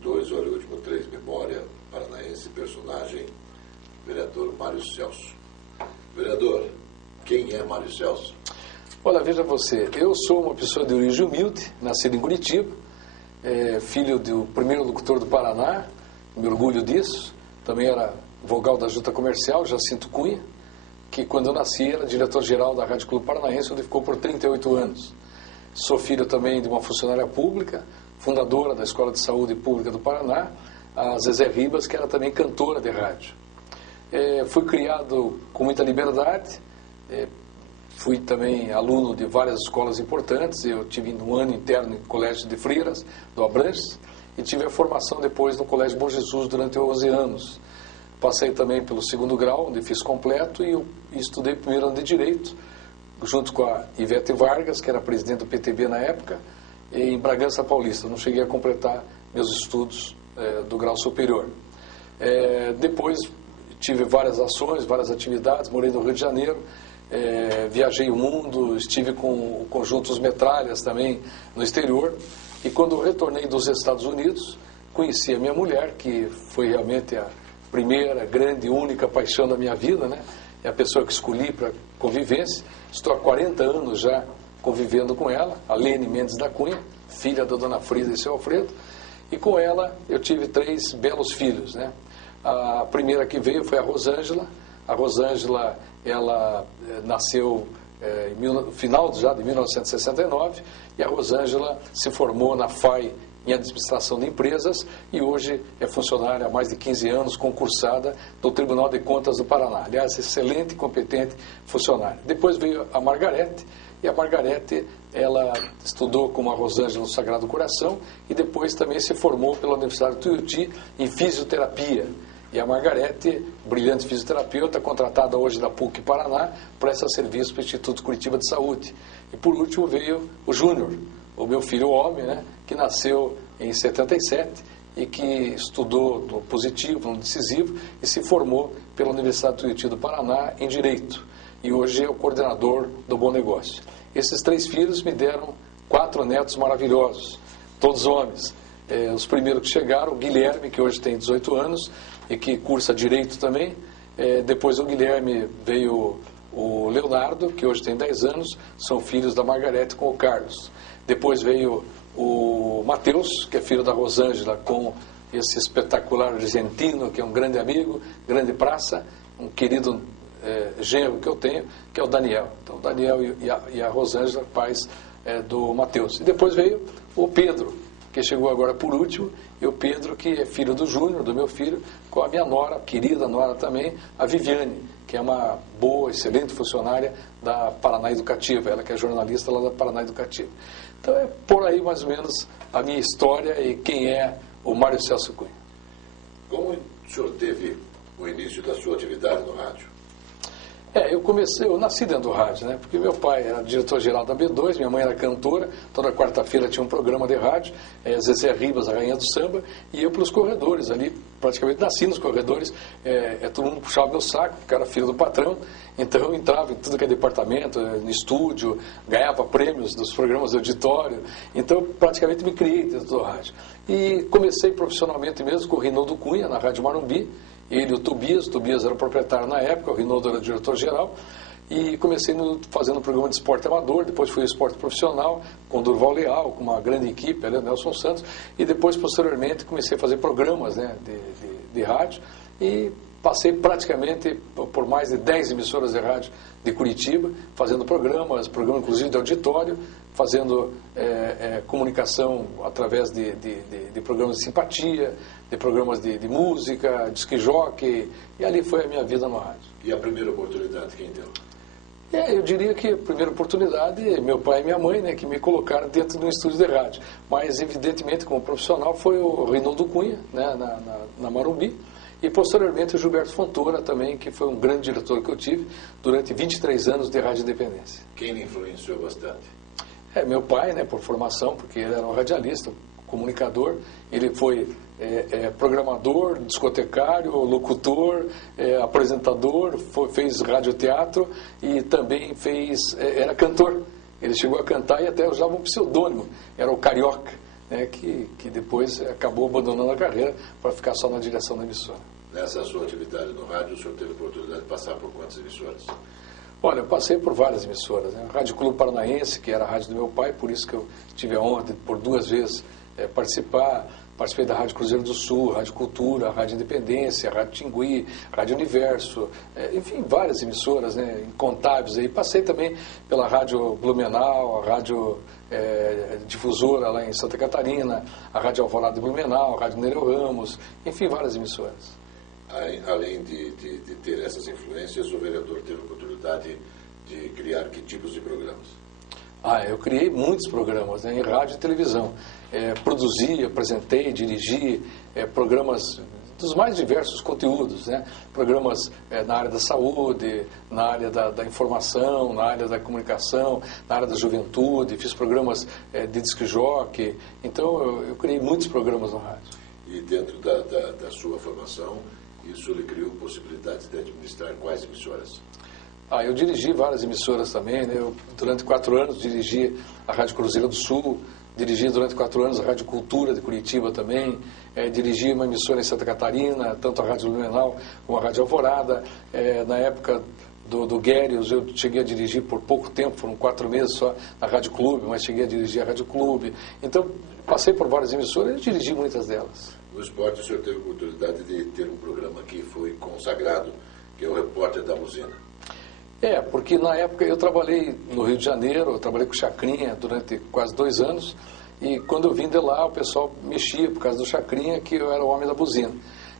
2, Hollywood com 3, Memória Paranaense, personagem, vereador Mário Celso. Vereador, quem é Mário Celso? Olha, veja você, eu sou uma pessoa de origem humilde, nascido em Curitiba, filho do primeiro locutor do Paraná, me orgulho disso. Também era vogal da Junta Comercial, Jacinto Cunha, que quando eu nasci era diretor-geral da Rádio Clube Paranaense, onde ficou por 38 anos. Sou filho também de uma funcionária pública, fundadora da Escola de Saúde Pública do Paraná, a Zezé Ribas, que era também cantora de rádio. Fui criado com muita liberdade, fui também aluno de várias escolas importantes. Eu tive um ano interno em Colégio de Freiras, do Abranches, e tive a formação depois no Colégio Bom Jesus durante 11 anos. Passei também pelo segundo grau, onde fiz completo, e estudei primeiro ano de Direito, junto com a Ivete Vargas, que era presidente do PTB na época, em Bragança Paulista. Não cheguei a completar meus estudos do grau superior. Depois tive várias ações, várias atividades, morei no Rio de Janeiro, viajei o mundo, estive com o conjunto Os Metralhas também no exterior, e quando eu retornei dos Estados Unidos, conheci a minha mulher, que foi realmente a primeira, grande e única paixão da minha vida, né? É a pessoa que escolhi para convivência. Estou há 40 anos já convivendo com ela, a Lene Mendes da Cunha, filha da dona Frida e seu Alfredo, e com ela eu tive 3 belos filhos, né? A primeira que veio foi a Rosângela. A Rosângela, ela nasceu no final já de 1969, e a Rosângela se formou na FAI em Administração de Empresas e hoje é funcionária há mais de 15 anos, concursada do Tribunal de Contas do Paraná. Aliás, excelente e competente funcionária. Depois veio a Margarete, e a Margarete, ela estudou com a Rosângela no Sagrado Coração e depois também se formou pela Universidade do Tuiuti em fisioterapia. E a Margarete, brilhante fisioterapeuta, contratada hoje da PUC Paraná, presta serviço para o Instituto Curitiba de Saúde. E por último veio o Júnior, o meu filho homem, né, que nasceu em 77 e que estudou no positivo, no decisivo, e se formou pela Universidade do Tuiuti do Paraná em Direito. E hoje é o coordenador do Bom Negócio. Esses 3 filhos me deram 4 netos maravilhosos, todos homens. Os primeiros que chegaram, o Guilherme, que hoje tem 18 anos e que cursa Direito também. Depois do Guilherme veio o Leonardo, que hoje tem 10 anos, são filhos da Margarete com o Carlos. Depois veio o Matheus, que é filho da Rosângela, com esse espetacular argentino, que é um grande amigo, grande praça, um querido genro que eu tenho, que é o Daniel. Então, o Daniel e a Rosângela, pais do Matheus. E depois veio o Pedro, que chegou agora por último, e o Pedro, que é filho do Júnior, do meu filho, com a minha nora, querida nora também, a Viviane, que é uma boa, excelente funcionária da Paraná Educativa, ela que é jornalista lá da Paraná Educativa. Então é por aí mais ou menos a minha história e quem é o Mário Celso Cunha. Como o senhor teve o início da sua atividade no rádio? Eu nasci dentro do rádio, né? Porque meu pai era diretor-geral da B2, minha mãe era cantora, toda quarta-feira tinha um programa de rádio, Zezé Ribas, a rainha do samba, e eu pelos corredores ali, praticamente nasci nos corredores, todo mundo puxava meu saco, porque era filho do patrão, então eu entrava em tudo que é departamento, no estúdio, ganhava prêmios dos programas de auditório, então eu praticamente me criei dentro do rádio. E comecei profissionalmente mesmo com o Rinaldo Cunha, na Rádio Marumbi. Ele e o Tobias era o proprietário na época, o Rinaldo era o diretor-geral, e comecei fazendo um programa de esporte amador, depois fui esporte profissional, com o Durval Leal, com uma grande equipe, ali, o Nelson Santos, e depois, posteriormente, comecei a fazer programas, né, de rádio, e passei praticamente por mais de 10 emissoras de rádio de Curitiba, fazendo programas inclusive de auditório, fazendo comunicação através de programas de simpatia, de programas de música, disc jockey, e ali foi a minha vida no rádio. E a primeira oportunidade, quem deu? Eu diria que a primeira oportunidade, meu pai e minha mãe, né, que me colocaram dentro de um estúdio de rádio. Mas, evidentemente, como profissional, foi o Rinaldo Cunha, né, na Marumbi, e, posteriormente, o Gilberto Fontoura também, que foi um grande diretor que eu tive durante 23 anos de rádio independência. Quem lhe influenciou bastante? Meu pai, né, por formação, porque ele era um radialista, comunicador, ele foi programador, discotecário, locutor, apresentador, fez radioteatro e também era cantor. Ele chegou a cantar e até usava um pseudônimo, era o Carioca, né, que depois acabou abandonando a carreira para ficar só na direção da emissora. Nessa sua atividade no rádio, o senhor teve a oportunidade de passar por quantas emissoras? Olha, eu passei por várias emissoras, né? Rádio Clube Paranaense, que era a rádio do meu pai, por isso que eu tive a honra de, por 2 vezes, participei da Rádio Cruzeiro do Sul, Rádio Cultura, Rádio Independência, Rádio Tingui, Rádio Universo, enfim, várias emissoras, né, incontáveis aí. Passei também pela Rádio Blumenau, a Rádio Difusora lá em Santa Catarina, a Rádio Alvorada de Blumenau, a Rádio Nereu Ramos, enfim, várias emissoras. Além de ter essas influências, o vereador teve a oportunidade de criar que tipos de programas? Eu criei muitos programas, né, em rádio e televisão. Produzi, apresentei, dirigi programas dos mais diversos conteúdos, né? Programas na área da saúde, na área da informação, na área da comunicação, na área da juventude, fiz programas de disc jockey. Então, eu criei muitos programas no rádio. E dentro da sua formação, isso lhe criou possibilidades de administrar quais emissoras? Eu dirigi várias emissoras também, né? Eu, durante 4 anos, dirigi a Rádio Cruzeiro do Sul, dirigi durante 4 anos a Rádio Cultura de Curitiba também, dirigi uma emissora em Santa Catarina, tanto a Rádio Blumenau como a Rádio Alvorada. Na época do Guérios, eu cheguei a dirigir por pouco tempo, foram 4 meses só na Rádio Clube, mas cheguei a dirigir a Rádio Clube. Então, passei por várias emissoras e dirigi muitas delas. No esporte, o senhor teve a oportunidade de ter um programa que foi consagrado, que é o Repórter da Buzina. Porque na época eu trabalhei no Rio de Janeiro, eu trabalhei com Chacrinha durante quase 2 anos, e quando eu vim de lá, o pessoal mexia por causa do Chacrinha, que eu era o homem da buzina.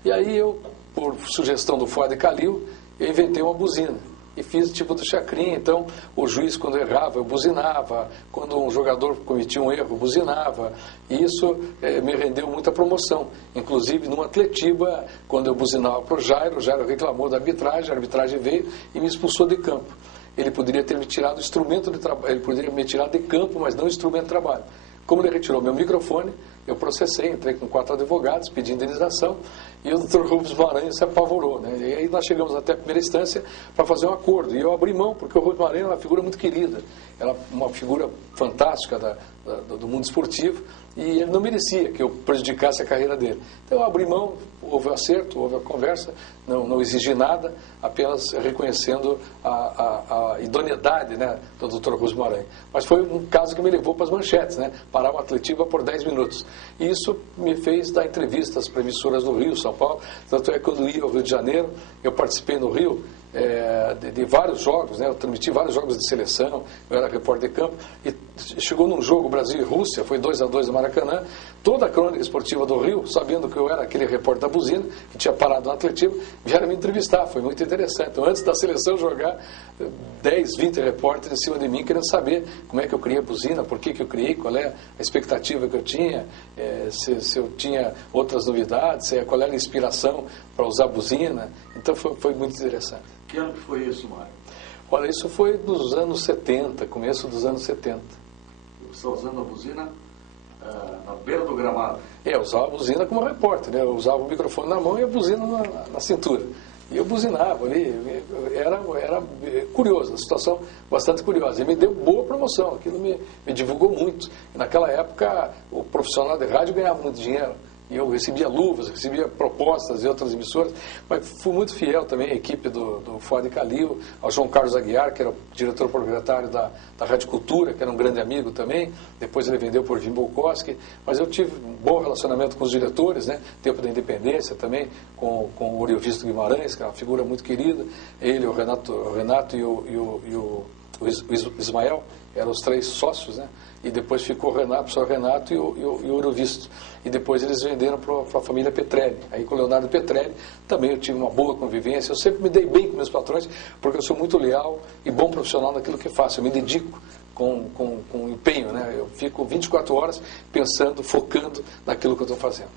E aí eu, por sugestão do Fuad Calil, eu inventei uma buzina. E fiz tipo do Chacrinha. Então, o juiz, quando errava, eu buzinava. Quando um jogador cometia um erro, eu buzinava. E isso me rendeu muita promoção. Inclusive, no Atletiba, quando eu buzinava para o Jairo reclamou da arbitragem, a arbitragem veio e me expulsou de campo. Ele poderia ter me tirado o instrumento de trabalho, ele poderia me tirar de campo, mas não o instrumento de trabalho. Como ele retirou meu microfone, eu processei, entrei com 4 advogados, pedi indenização, e o Dr. Rubens Maranhão se apavorou, né? E aí nós chegamos até a primeira instância para fazer um acordo. E eu abri mão, porque o Rubens Maranhão é uma figura muito querida, era uma figura fantástica do mundo esportivo, e ele não merecia que eu prejudicasse a carreira dele. Então eu abri mão, houve o acerto, houve a conversa, não exigi nada, apenas reconhecendo a idoneidade, né, do Dr. Rubens Maranhão. Mas foi um caso que me levou para as manchetes, né? Parar o Atletiba por 10 minutos. E isso me fez dar entrevistas para emissoras do Rio, São Paulo. Tanto é que quando ia ao Rio de Janeiro, eu participei no Rio de vários jogos, né? Eu transmiti vários jogos de seleção, eu era repórter de campo, e chegou num jogo Brasil e Rússia, foi 2-2 no Maracanã, toda a crônica esportiva do Rio, sabendo que eu era aquele repórter da buzina, que tinha parado no Atletiba, vieram me entrevistar, foi muito interessante. Então, antes da seleção jogar, 10, 20 repórteres em cima de mim, querendo saber como é que eu criei a buzina, por que eu criei, qual é a expectativa que eu tinha, se eu tinha outras novidades, qual era a inspiração para usar a buzina. Então foi muito interessante. Que ano que foi isso, Mário? Olha, isso foi dos anos 70, começo dos anos 70. Você está usando a buzina na beira do gramado? Eu usava a buzina como repórter, né? Eu usava o microfone na mão e a buzina na cintura. E eu buzinava ali, era curioso, uma situação bastante curiosa. E me deu boa promoção, aquilo me divulgou muito. E naquela época, o profissional de rádio ganhava muito dinheiro. E eu recebia luvas, recebia propostas de outras emissoras, mas fui muito fiel também à equipe do Fuad Calil, ao João Carlos Aguiar, que era o diretor proprietário da Rádio Cultura, que era um grande amigo também. Depois ele vendeu por Jim Bolkowski, mas eu tive um bom relacionamento com os diretores, né? Tempo da Independência também, com o Oriovisto Guimarães, que é uma figura muito querida. Ele, o Renato e o Ismael, eram os 3 sócios, né? E depois ficou só o Renato e o Oriovisto. E depois eles venderam para a família Petrelli. Aí com o Leonardo Petrelli também eu tive uma boa convivência. Eu sempre me dei bem com meus patrões, porque eu sou muito leal e bom profissional naquilo que faço. Eu me dedico com empenho, né? Eu fico 24 horas pensando, focando naquilo que eu estou fazendo.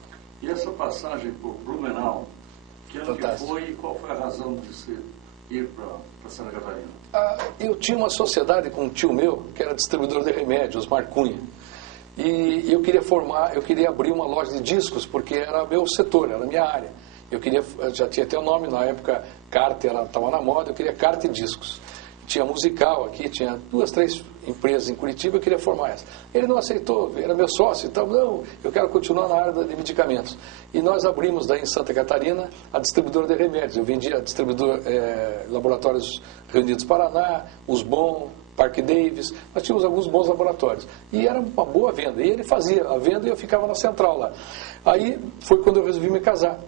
E essa passagem por Blumenau, que ano que foi e qual foi a razão de você ir para Santa Catarina? Eu tinha uma sociedade com um tio meu, que era distribuidor de remédios, Osmar Cunha. E eu queria abrir uma loja de discos, porque era meu setor, era a minha área. Eu já tinha até o nome, na época, Carter estava na moda, eu queria Carter e Discos. tinha musical aqui, tinha 2, 3 empresas em Curitiba, eu queria formar essa. Ele não aceitou, era meu sócio, então, não, eu quero continuar na área de medicamentos. E nós abrimos daí em Santa Catarina a distribuidora de remédios. Eu vendia distribuidor, Laboratórios Reunidos Paraná, Usbon, Parque Davis, nós tínhamos alguns bons laboratórios. E era uma boa venda. E ele fazia a venda e eu ficava na central lá. Aí foi quando eu resolvi me casar.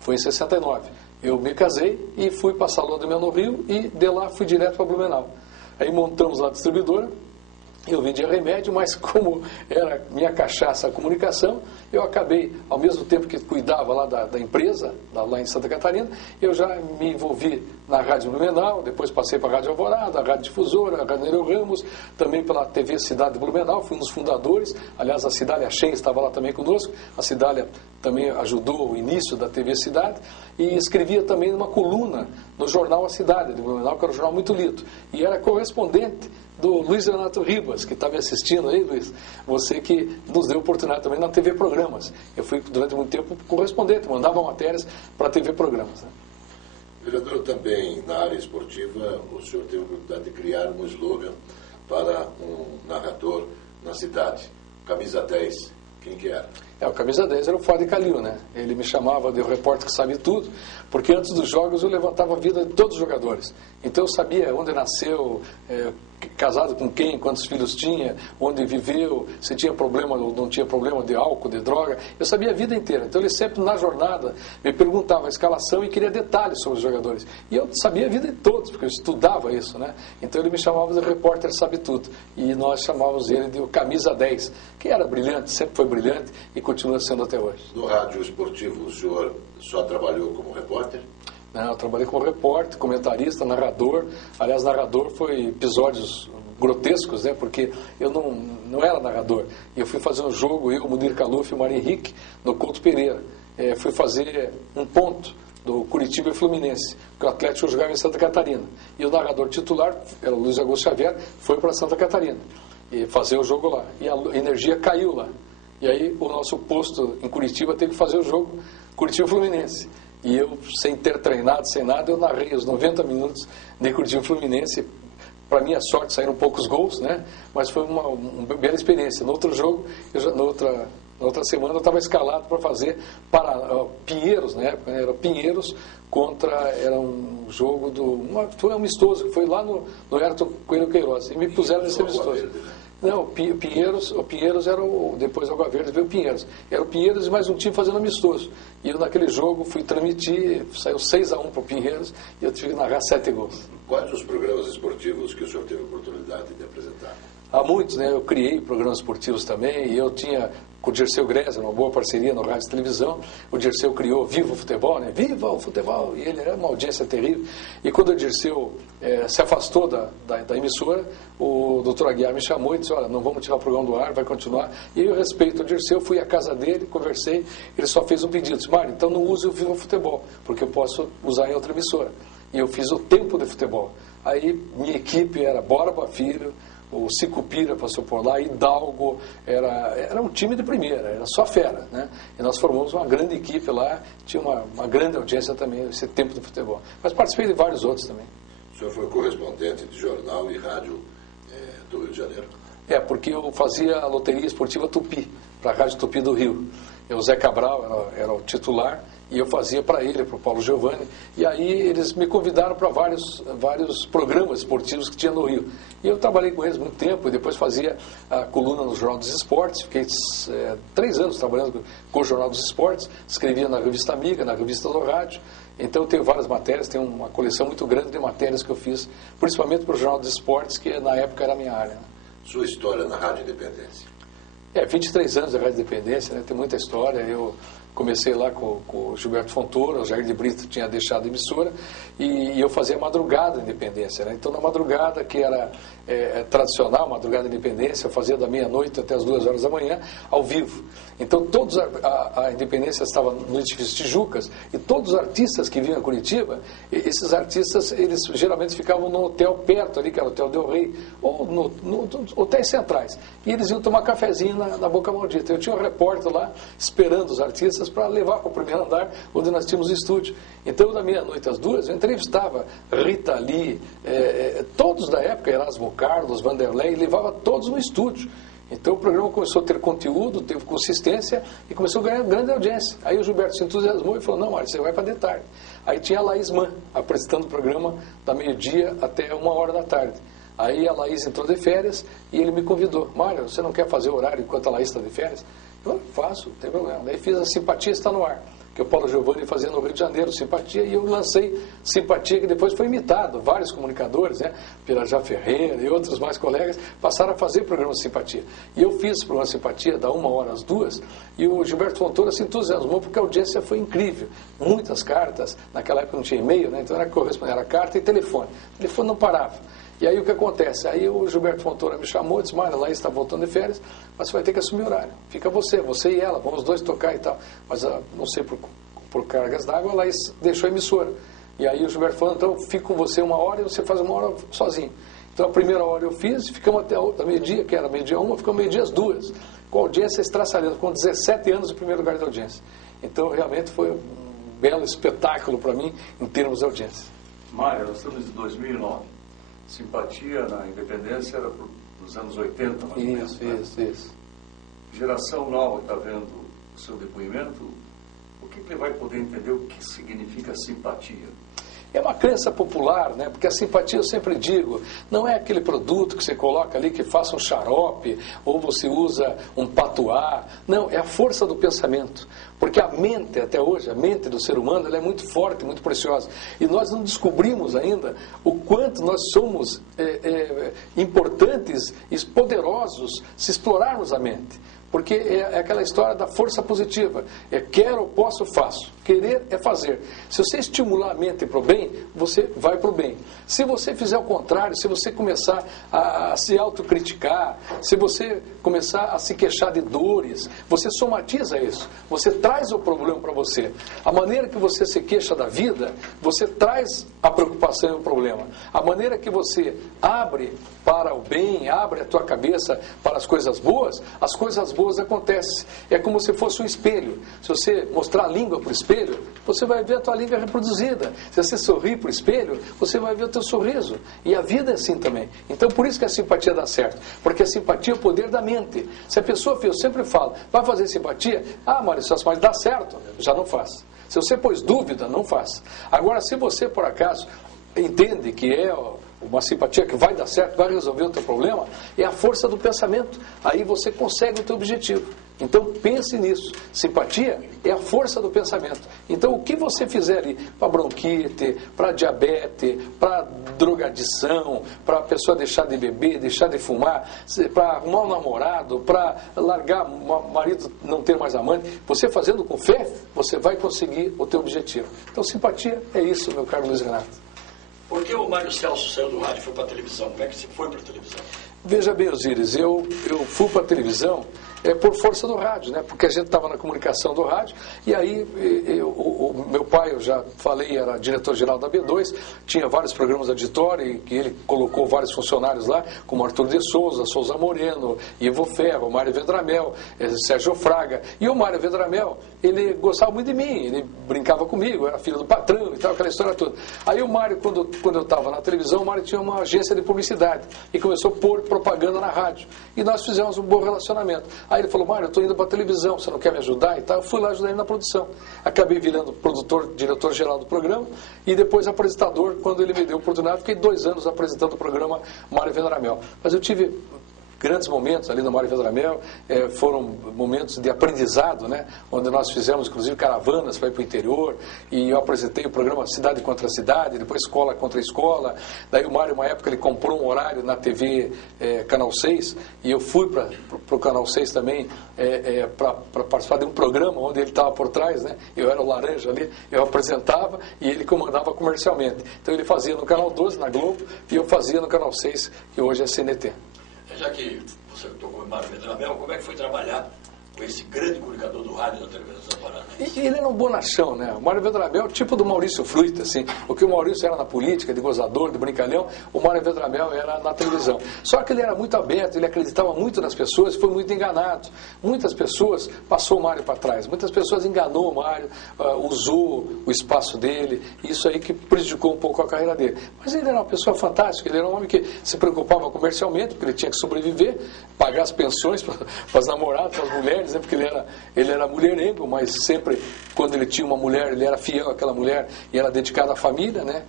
Foi em 69. Eu me casei e fui passar a lua de mel no Rio e de lá fui direto para Blumenau. Aí montamos lá a distribuidora, eu vendia remédio, mas como era minha cachaça a comunicação, eu acabei, ao mesmo tempo que cuidava lá da empresa, lá em Santa Catarina, eu já me envolvi na Rádio Blumenau, depois passei para a Rádio Alvorada, a Rádio Difusora, a Rádio Nereu Ramos, também pela TV Cidade de Blumenau, fui um dos fundadores, aliás a Cidália Shen estava lá também conosco, a Cidália também ajudou o início da TV Cidade, e escrevia também uma coluna no jornal A Cidade de Blumenau, que era um jornal muito lido, e era correspondente do Luiz Renato Ribas, que está me assistindo aí, Luiz, você que nos deu oportunidade também na TV Programas. Eu fui durante muito tempo correspondente, mandava matérias para a TV Programas. Né? Vereador, também na área esportiva, o senhor teve a oportunidade de criar um slogan para um narrador na cidade, Camisa 10. Quem que era? O Camisa 10 era o Fábio Calil, né? Ele me chamava de o repórter que sabe tudo, porque antes dos jogos eu levantava a vida de todos os jogadores. Então eu sabia onde nasceu, casado com quem, quantos filhos tinha, onde viveu, se tinha problema ou não tinha problema de álcool, de droga. Eu sabia a vida inteira. Então ele sempre na jornada me perguntava a escalação e queria detalhes sobre os jogadores. E eu sabia a vida de todos, porque eu estudava isso, né? Então ele me chamava de repórter sabe tudo. E nós chamávamos ele de o Camisa 10, que era brilhante, sempre foi brilhante e continua sendo até hoje. No rádio esportivo, o senhor só trabalhou como repórter? Não, eu trabalhei como repórter, comentarista, narrador. Aliás, narrador foi episódios grotescos, né? Porque eu não era narrador. Eu fui fazer um jogo, eu, Munir Caluf e o Mário Henrique, no Couto Pereira. Fui fazer um ponto do Curitiba e Fluminense, que o Atlético jogava em Santa Catarina. E o narrador titular, era o Luiz Augusto Xavier, foi para Santa Catarina e fazer o jogo lá. E a energia caiu lá. E aí o nosso posto em Curitiba teve que fazer o jogo Curitiba e Fluminense. E eu, sem ter treinado, sem nada, eu narrei os 90 minutos de Curitiba e Fluminense. Para minha sorte, saíram poucos gols, né? Mas foi uma bela experiência. No outro jogo, na outra semana, eu estava escalado para fazer para Pinheiros, na época, né? Era Pinheiros era um jogo foi um amistoso, que foi lá no Ayrton Coelho Queiroz. E me puseram nesse amistoso. Não, o Pinheiros era depois Água Verde veio o Pinheiros. Era o Pinheiros e mais um time fazendo amistoso. E eu naquele jogo fui transmitir, saiu 6-1 para o Pinheiros e eu tive que narrar 7 gols. Quais os programas esportivos que o senhor teve a oportunidade de apresentar? Há muitos, né? Eu criei programas esportivos também e eu tinha com o Dirceu Greza, uma boa parceria no rádio e televisão. O Dirceu criou Viva o Futebol, né? Viva o Futebol! E ele era uma audiência terrível. E quando o Dirceu se afastou da emissora, o doutor Aguiar me chamou e disse, olha, não vamos tirar o programa do ar, vai continuar. E eu respeito o Dirceu, fui à casa dele, conversei, ele só fez um pedido, disse, Mário, então não use o Viva o Futebol, porque eu posso usar em outra emissora. E eu fiz o Tempo de Futebol. Aí minha equipe era Borba Filho, o Sicupira passou por lá, Hidalgo, era um time de primeira, era só fera, né? E nós formamos uma grande equipe lá, tinha uma grande audiência também, esse Tempo de Futebol. Mas participei de vários outros também. O senhor foi correspondente de jornal e rádio do Rio de Janeiro? Porque eu fazia a loteria esportiva Tupi, para a Rádio Tupi do Rio. O Zé Cabral era o titular e eu fazia para ele, para o Paulo Giovanni. E aí eles me convidaram para vários programas esportivos que tinha no Rio. E eu trabalhei com eles muito tempo e depois fazia a coluna no Jornal dos Esportes. Fiquei 3 anos trabalhando com o Jornal dos Esportes. Escrevia na Revista Amiga, na Revista do Rádio. Então eu tenho várias matérias, tenho uma coleção muito grande de matérias que eu fiz, principalmente para o Jornal dos Esportes, que na época era a minha área. Né? Sua história na Rádio Independência? 23 anos da Rádio Independência, né? Tem muita história. Eu comecei lá com o Gilberto Fontoura, o Jair de Brito tinha deixado a emissora, e eu fazia madrugada Independência, né? Então na madrugada, que era tradicional, madrugada Independência, eu fazia da meia-noite até as 2 horas da manhã, ao vivo. Então todos a Independência estava no edifício Tijucas, e todos os artistas que vinham a Curitiba, esses artistas, eles geralmente ficavam no hotel perto ali, que era o Hotel Del Rey, ou no hotéis centrais. E eles iam tomar cafezinho na Boca Maldita. Eu tinha um repórter lá, esperando os artistas para levar para o primeiro andar, onde nós tínhamos estúdio. Então, da meia-noite às 2, eu entrevistava Rita Lee, todos da época, Erasmo Carlos, Vanderlei, levava todos no estúdio. Então o programa começou a ter conteúdo, teve consistência e começou a ganhar grande audiência. Aí o Gilberto se entusiasmou e falou, não, Mário, você vai para de tarde. Aí tinha a Laís Mann apresentando o programa da meio-dia até 1h da tarde. Aí a Laís entrou de férias e ele me convidou. Mário, você não quer fazer o horário enquanto a Laís está de férias? Eu falei, faço, não tem problema. Daí fiz a Simpatia Está no Ar, que o Paulo Giovanni fazia no Rio de Janeiro, Simpatia, e eu lancei Simpatia, que depois foi imitado. Vários comunicadores, né, Pirajá Ferreira e outros mais colegas, passaram a fazer o programa Simpatia. E eu fiz o programa Simpatia da 1h às 2h, e o Gilberto Fontoura se entusiasmou, porque a audiência foi incrível. Muitas cartas, naquela época não tinha e-mail, né, então era correspondente, era carta e telefone. O telefone não parava. E aí o que acontece? Aí o Gilberto Fontoura me chamou e disse, Mário, Laís está voltando de férias, mas você vai ter que assumir o horário. Fica você e ela, vamos os dois tocar e tal. Mas não sei por cargas d'água, a Laís deixou a emissora. E aí o Gilberto falou, então eu fico com você 1h e você faz 1h sozinho. Então a primeira hora eu fiz, ficamos até a meio-dia, que era meio-dia 1, ficamos meio-dia às 2. Com audiência estraçalhando, com 17 anos em primeiro lugar de audiência. Então realmente foi um belo espetáculo para mim em termos de audiência. Mário, nós estamos em 2009. Simpatia na Independência era dos anos 80, mais ou menos. Isso. Geração nova que está vendo o seu depoimento, o que ele vai poder entender o que significa simpatia? É uma crença popular, né? Porque a simpatia, eu sempre digo, não é aquele produto que você coloca ali que faça um xarope, ou você usa um patuá. Não, é a força do pensamento. Porque a mente, até hoje, a mente do ser humano, ela é muito forte, muito preciosa. E nós não descobrimos ainda o quanto nós somos importantes e poderosos se explorarmos a mente. Porque é aquela história da força positiva. É quero, posso, faço. Querer é fazer. Se você estimular a mente para o bem, você vai para o bem. Se você fizer o contrário, se você começar a se autocriticar, se você começar a se queixar de dores, você somatiza isso. Você traz o problema para você. A maneira que você se queixa da vida, você traz a preocupação e o problema. A maneira que você abre para o bem, abre a tua cabeça para as coisas boas acontecem. É como se fosse um espelho. Se você mostrar a língua para o espelho, você vai ver a tua língua reproduzida. Se você sorrir para o espelho, você vai ver o teu sorriso. E a vida é assim também. Então, por isso que a simpatia dá certo. Porque a simpatia é o poder da mente. Se a pessoa, eu sempre falo, vai fazer simpatia? Ah, Mário, mas dá certo? Já não faz. Se você pôs dúvida, não faz. Agora, se você, por acaso, entende que é uma simpatia que vai dar certo, vai resolver o teu problema, é a força do pensamento. Aí você consegue o teu objetivo. Então pense nisso. Simpatia é a força do pensamento. Então o que você fizer ali para bronquite, para diabetes, para drogadição, para a pessoa deixar de beber, deixar de fumar, para arrumar um namorado, para largar o marido, não ter mais amante, você fazendo com fé, você vai conseguir o teu objetivo. Então simpatia é isso, meu caro Luiz Renato. Por que o Mário Celso saiu do rádio e foi para a televisão? Como é que você foi para a televisão? Veja bem, Osíris, eu fui para a televisão por força do rádio, né? Porque a gente estava na comunicação do rádio, e aí o meu pai, eu já falei, era diretor-geral da B2, tinha vários programas auditório, e que ele colocou vários funcionários lá, como Arthur de Souza, Souza Moreno, Ivo Ferro, Mário Vedramel, Sérgio Fraga. E o Mário Vedramel, ele gostava muito de mim, ele brincava comigo, era filho do patrão e tal, aquela história toda. Aí o Mário, quando eu estava na televisão, o Mário tinha uma agência de publicidade e começou a pôr propaganda na rádio. E nós fizemos um bom relacionamento. Aí ele falou, Mário, eu estou indo para a televisão, você não quer me ajudar e tal? Eu fui lá ajudar ele na produção. Acabei virando produtor, diretor-geral do programa e depois apresentador, quando ele me deu a oportunidade. Fiquei 2 anos apresentando o programa Mário Vedramel. Mas eu tive grandes momentos ali no Mário Vedramel, foram momentos de aprendizado, né? Onde nós fizemos, inclusive, caravanas para ir para o interior, e eu apresentei o programa Cidade contra Cidade, depois Escola contra Escola. Daí o Mário, uma época, ele comprou um horário na TV Canal 6, e eu fui para o Canal 6 também para participar de um programa onde ele estava por trás, né? Eu era o laranja ali, eu apresentava e ele comandava comercialmente. Então ele fazia no Canal 12, na Globo, e eu fazia no Canal 6, que hoje é CNT. Já que você tocou em Mário Vedramel, como é que foi trabalhar esse grande comunicador do rádio e da televisão paranaense? E ele era um bonachão, né? O Mário Vedrabel, tipo do Maurício Fruita, assim. O que o Maurício era na política, de gozador, de brincalhão, o Mário Vedrabel era na televisão. Só que ele era muito aberto, ele acreditava muito nas pessoas e foi muito enganado. Muitas pessoas passou o Mário para trás, muitas pessoas enganou o Mário, usou o espaço dele, isso aí que prejudicou um pouco a carreira dele. Mas ele era uma pessoa fantástica, ele era um homem que se preocupava comercialmente, porque ele tinha que sobreviver, pagar as pensões para as namoradas, para as mulheres, né? Porque ele era mulherengo, mas sempre, quando ele tinha uma mulher, ele era fiel àquela mulher e era dedicado à família, né?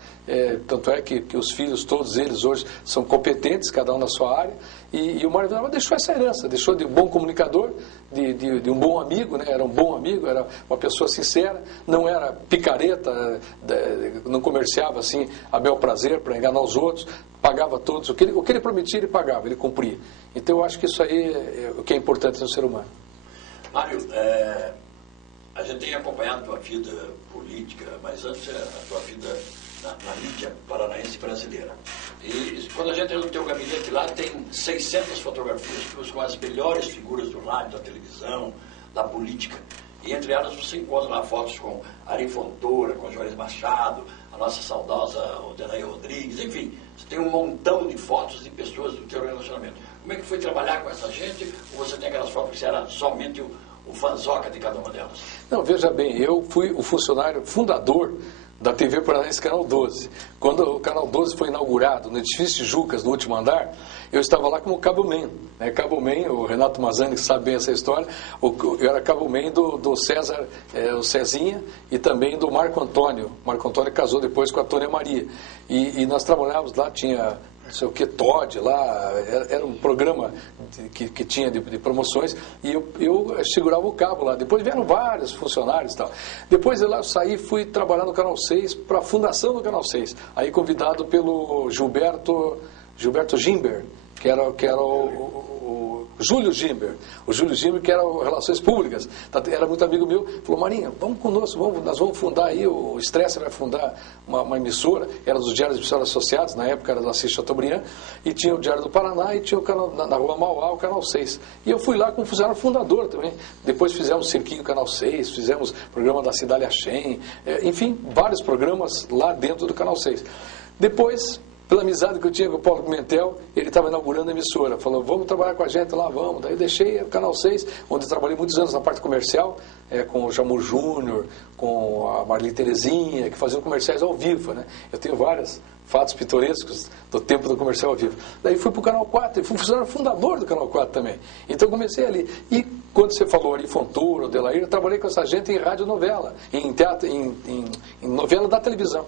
Tanto é que os filhos, todos eles hoje, são competentes, cada um na sua área, e o Mário Vedrabel deixou essa herança, deixou de um bom comunicador, de um bom amigo, né? Era um bom amigo, era uma pessoa sincera, não era picareta, não comerciava assim a bel prazer para enganar os outros, pagava todos, o que ele prometia ele pagava, ele cumpria. Então eu acho que isso aí é o que é importante no ser humano. Mário, a gente tem acompanhado a tua vida política, mas antes a tua vida na mídia paranaense e brasileira. E quando a gente entra no teu gabinete lá, tem 600 fotografias com as melhores figuras do rádio, da televisão, da política. E entre elas você encontra lá fotos com Ari Fontoura, com Juarez Machado, a nossa saudosa Odenair Rodrigues, enfim, você tem um montão de fotos de pessoas do teu relacionamento. Como é que foi trabalhar com essa gente? Ou você tem aquelas fotos que você era somente o fanzoca de cada uma delas? Não, veja bem, eu fui o funcionário fundador da TV Paranaense Canal 12. Quando o Canal 12 foi inaugurado no edifício de Jucas, no último andar, eu estava lá como cabo-man. Cabo-man, o Renato Mazzani, que sabe bem essa história, eu era cabo-man do César, o Cezinha, e também do Marco Antônio. Marco Antônio casou depois com a Tônia Maria. E nós trabalhávamos lá, tinha não sei o que, Todd lá, era um programa que tinha de promoções, e eu segurava o cabo lá. Depois vieram vários funcionários e tal. Depois de lá eu saí e fui trabalhar no Canal 6, para a fundação do Canal 6. Aí convidado pelo Gilberto Gimber, que era o Júlio Gimber. O Júlio Gimber, que era o Relações Públicas. Era muito amigo meu. Falou, Marinha, vamos conosco, nós vamos fundar aí, o Estresse vai fundar uma emissora. Era dos Diários de Emissoras Associados, na época era do Assis Chateaubriand. E tinha o Diário do Paraná e tinha o canal, na Rua Mauá, o Canal 6. E eu fui lá como funcionário fundador também. Depois fizemos Cirquinho Canal 6, fizemos programa da Cidália Shen, enfim, vários programas lá dentro do Canal 6. Depois, pela amizade que eu tinha com o Paulo Pimentel, ele estava inaugurando a emissora. Falou, vamos trabalhar com a gente lá, vamos. Daí eu deixei o Canal 6, onde eu trabalhei muitos anos na parte comercial, com o Jamur Júnior, com a Marli Terezinha, que faziam comerciais ao vivo, né? Eu tenho vários fatos pitorescos do tempo do comercial ao vivo. Daí fui para o Canal 4, e fui funcionário fundador do Canal 4 também. Então comecei ali. E quando você falou Ari Fontoura, Odenair, eu trabalhei com essa gente em radionovela, em teatro, em novela da televisão.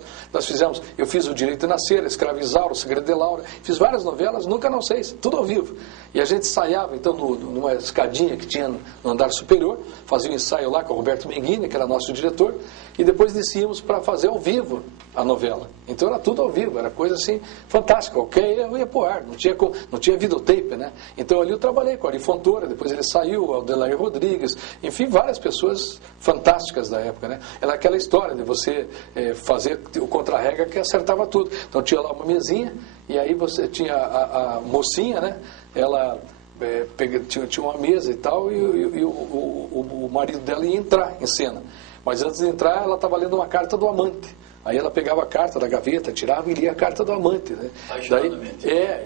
Eu fiz O Direito de Nascer, Escravizauro, O Segredo de Laura, fiz várias novelas no Canal 6, tudo ao vivo. E a gente ensaiava, então, numa escadinha que tinha no andar superior, fazia um ensaio lá com o Roberto Menghini, que era nosso diretor, e depois descíamos para fazer ao vivo a novela. Então era tudo ao vivo, era coisa assim fantástica. Ok, eu ia pro ar, não tinha videotape, né? Então ali eu trabalhei com a Ari Fontoura, depois ele saiu, o Odenair Rodrigues, enfim, várias pessoas fantásticas da época, né? Era aquela história de você fazer o contra-regra que acertava tudo. Então tinha lá uma mesinha, e aí você tinha a mocinha, né? Ela tinha uma mesa e tal, e o marido dela ia entrar em cena. Mas antes de entrar, ela estava lendo uma carta do amante. Aí ela pegava a carta da gaveta, tirava e lia a carta do amante, né?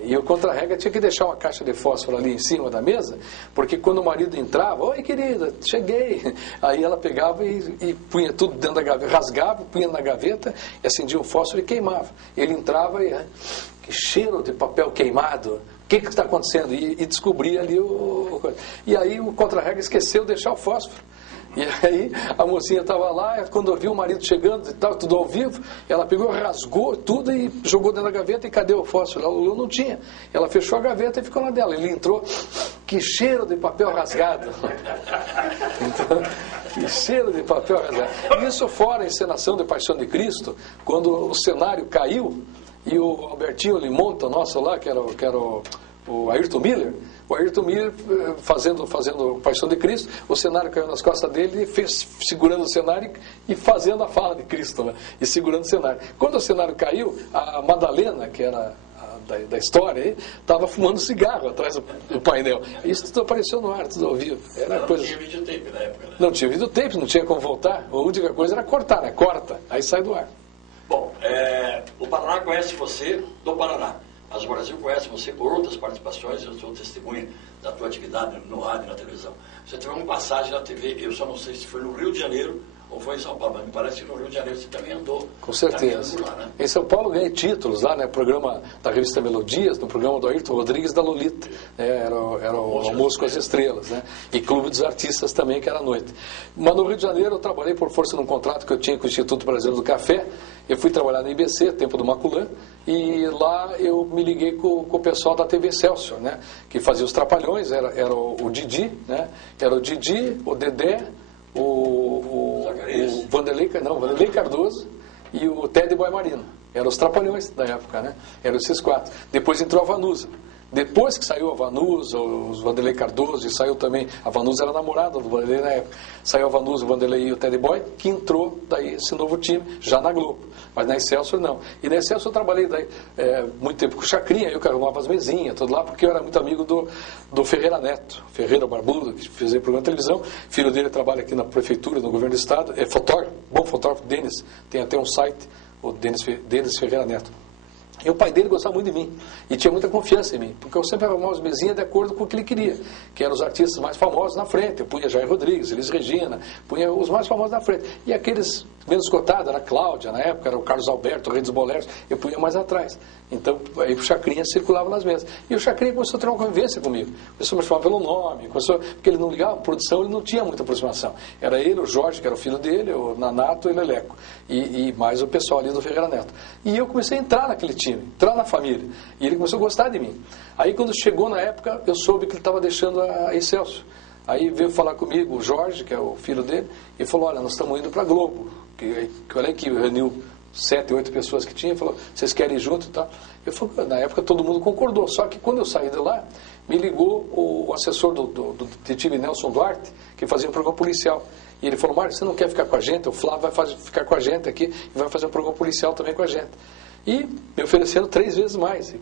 E o contra-regra tinha que deixar uma caixa de fósforo ali em cima da mesa, porque quando o marido entrava, oi querida, cheguei. Aí ela pegava e punha tudo dentro da gaveta, rasgava, punha na gaveta, e acendia o fósforo e queimava. Ele entrava e, que cheiro de papel queimado, o que está acontecendo? E descobria ali E aí o contra-regra esqueceu de deixar o fósforo. E aí a mocinha estava lá, quando viu o marido chegando e tal, tudo ao vivo, ela pegou, rasgou tudo e jogou dentro da gaveta e cadê o fósforo? Ela não tinha. Ela fechou a gaveta e ficou na dela. Ele entrou, que cheiro de papel rasgado. Então, que cheiro de papel rasgado. Isso fora a encenação de Paixão de Cristo, quando o cenário caiu e o Albertinho Limonta, nosso lá, que era o Ayrton Miller, fazendo Paixão de Cristo, o cenário caiu nas costas dele, segurando o cenário e fazendo a fala de Cristo, né? E segurando o cenário. Quando o cenário caiu, a Madalena, que era a da história, estava fumando cigarro atrás do painel. Isso tudo apareceu no ar, tudo ao vivo. Não tinha videotape na época, né? Não tinha videotape, não tinha como voltar. A única coisa era cortar, né? Corta, aí sai do ar. Bom, o Paraná conhece você do Paraná, mas o Brasil conhece você por outras participações. Eu sou testemunha da tua atividade no rádio e na televisão. Você teve uma passagem na TV, eu só não sei se foi no Rio de Janeiro ou foi em São Paulo, mas me parece que no Rio de Janeiro você também andou. Com certeza. Por lá, né? Em São Paulo ganhei títulos lá, né? Programa da revista Melodias, no programa do Ayrton Rodrigues da Lolita. Era o Almoço com as Estrelas, né? E Clube dos Artistas também, que era à noite. Mas no Rio de Janeiro eu trabalhei por força de um contrato que eu tinha com o Instituto Brasileiro do Café. Eu fui trabalhar no IBC, tempo do Maculan, e lá eu me liguei com o pessoal da TV Excelsior, né? Que fazia os Trapalhões, era o Didi, né? Era o Didi, o Dedé, o Vanderlei Cardoso e o Teddy Boy Marino. Eram os Trapalhões da época, né? Eram esses quatro. Depois entrou a Vanusa. Depois que saiu a Vanusa, os Vanderlei Cardoso, e saiu também, a Vanusa era namorada do Vanderlei na época, saiu a Vanusa, o Vanderlei e o Teddy Boy, que entrou daí esse novo time, já na Globo, mas na Excelsior não. E na Excelsior eu trabalhei daí muito tempo com o Chacrinha, eu que arrumava as mesinhas, tudo lá, porque eu era muito amigo do Ferreira Neto, Ferreira Barbudo, que fazia programa de televisão, filho dele trabalha aqui na prefeitura, no governo do estado, é fotógrafo, bom fotógrafo, Denis, tem até um site, o Denis Ferreira Neto. E o pai dele gostava muito de mim, e tinha muita confiança em mim, porque eu sempre arrumava as mesinhas de acordo com o que ele queria, que eram os artistas mais famosos na frente. Eu punha Jair Rodrigues, Elis Regina, punha os mais famosos na frente. E aqueles menos cotados, era a Cláudia, na época, era o Carlos Alberto, o Rei dos Boleros, eu punha mais atrás. Então, aí o Chacrinha circulava nas mesas. E o Chacrinha começou a ter uma convivência comigo. Começou a me chamar pelo nome, porque ele não ligava a produção, ele não tinha muita aproximação. Era ele, o Jorge, que era o filho dele, o Nanato e o Leleco. E mais o pessoal ali do Ferreira Neto. E eu comecei a entrar naquele time, entrar na família. E ele começou a gostar de mim. Aí, quando chegou na época, eu soube que ele estava deixando a Excelsior. Aí veio falar comigo o Jorge, que é o filho dele, e falou: olha, nós estamos indo para a Globo. Olha aqui, reuniu 7, 8 pessoas que tinha, falou: vocês querem ir junto e tal? Eu falei, na época todo mundo concordou, só que quando eu saí de lá, me ligou o assessor do detetive Nelson Duarte, que fazia um programa policial. E ele falou: Mário, você não quer ficar com a gente? O Flávio vai ficar com a gente aqui e vai fazer um programa policial também com a gente. E me ofereceram 3 vezes mais.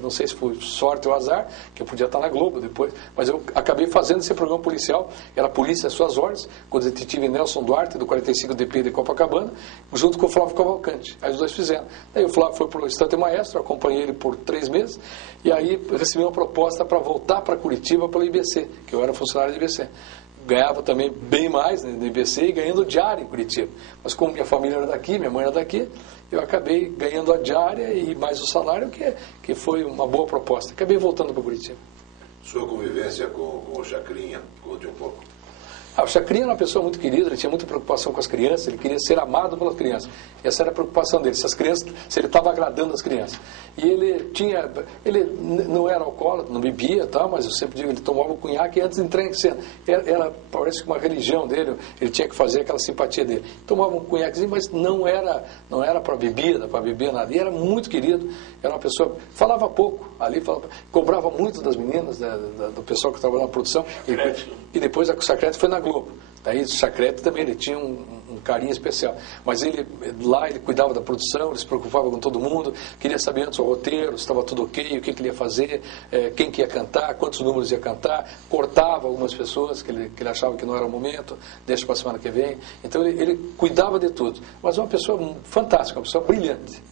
Não sei se foi sorte ou azar, que eu podia estar na Globo depois, mas eu acabei fazendo esse programa policial. Era Polícia às Suas Ordens, com o detetive Nelson Duarte, do 45DP de Copacabana, junto com o Flávio Cavalcante. Aí os dois fizeram. Aí o Flávio foi para o Estante Maestro, acompanhei ele por 3 meses, e aí recebi uma proposta para voltar para Curitiba pelo IBC, que eu era funcionário do IBC. Ganhava também bem mais, né, no IBC, e ganhando diária em Curitiba. Mas como minha família era daqui, minha mãe era daqui, eu acabei ganhando a diária e mais o salário, que foi uma boa proposta. Acabei voltando para Curitiba. Sua convivência com o Chacrinha, conte um pouco. O Chacrinha era uma pessoa muito querida, ele tinha muita preocupação com as crianças, ele queria ser amado pelas crianças. Essa era a preocupação dele, se ele estava agradando as crianças. E ele não era alcoólatra, não bebia, tal, mas eu sempre digo, ele tomava o cunhaque antes de entrar em cena. Parece que uma religião dele, ele tinha que fazer aquela simpatia dele. Tomava um cunhaquezinho, mas não era para bebida, para beber nada. E era muito querido, era uma pessoa, falava pouco, cobrava muito das meninas, do pessoal que trabalhava na produção. E depois a Sacrete foi na Globo. Daí o Sacrete também, ele tinha um carinho especial. Mas ele cuidava da produção, ele se preocupava com todo mundo, queria saber antes o roteiro, se estava tudo ok, o que ele ia fazer, quem que ia cantar, quantos números ia cantar, cortava algumas pessoas que ele achava que não era o momento, deixa para a semana que vem. Então ele cuidava de tudo. Mas uma pessoa fantástica, uma pessoa brilhante.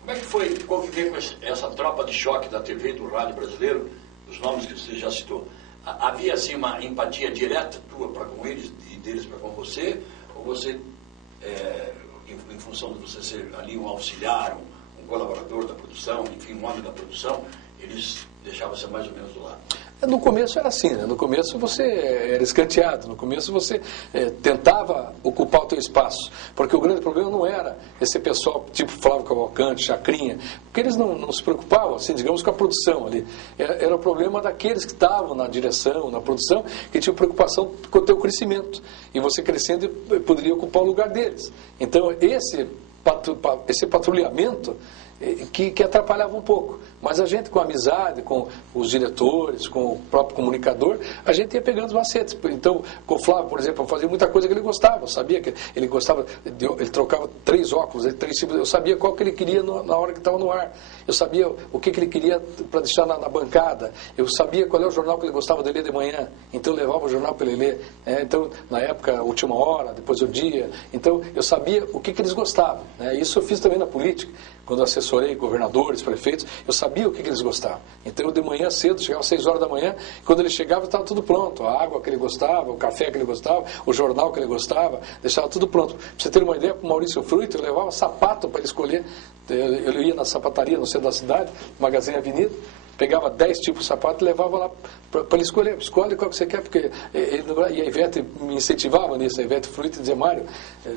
Como é que foi conviver com essa tropa de choque da TV e do rádio brasileiro, os nomes que você já citou? Havia assim uma empatia direta tua para com eles e deles para com você? Ou você, em função de você ser ali um auxiliar, um colaborador da produção, enfim, um homem da produção, eles deixavam você mais ou menos do lado? No começo era assim, né? No começo você era escanteado, no começo você tentava ocupar o teu espaço, porque o grande problema não era esse pessoal tipo Flávio Cavalcante, Chacrinha, porque eles não se preocupavam, assim, digamos, com a produção ali. Era o problema daqueles que estavam na direção, na produção, que tinham preocupação com o teu crescimento, e você crescendo poderia ocupar o lugar deles. Então esse patrulhamento que atrapalhava um pouco. Mas a gente, com a amizade, com os diretores, com o próprio comunicador, a gente ia pegando os macetes. Então, com o Flávio, por exemplo, eu fazia muita coisa que ele gostava. Eu sabia que ele gostava, ele trocava 3 óculos, 3 tipos, eu sabia qual que ele queria na hora que estava no ar. Eu sabia o que ele queria para deixar na bancada. Eu sabia qual é o jornal que ele gostava de ler de manhã. Então, eu levava o jornal para ele ler. Então, na época, Última Hora, depois O Dia. Então, eu sabia o que eles gostavam. Isso eu fiz também na política. Quando eu assessorei governadores, prefeitos, eu sabia o que eles gostavam. Então, eu de manhã cedo, chegava às 6 horas da manhã, e quando ele chegava, estava tudo pronto. A água que ele gostava, o café que ele gostava, o jornal que ele gostava, deixava tudo pronto. Para você ter uma ideia, para o Maurício Fruito, eu levava sapato para ele escolher. Eu ia na sapataria, no centro da cidade, Magazine Avenida, pegava 10 tipos de sapato e levava lá para ele escolher. Escolhe qual que você quer, porque e a Ivete me incentivava nisso, a Ivete Fruito dizia, Mário,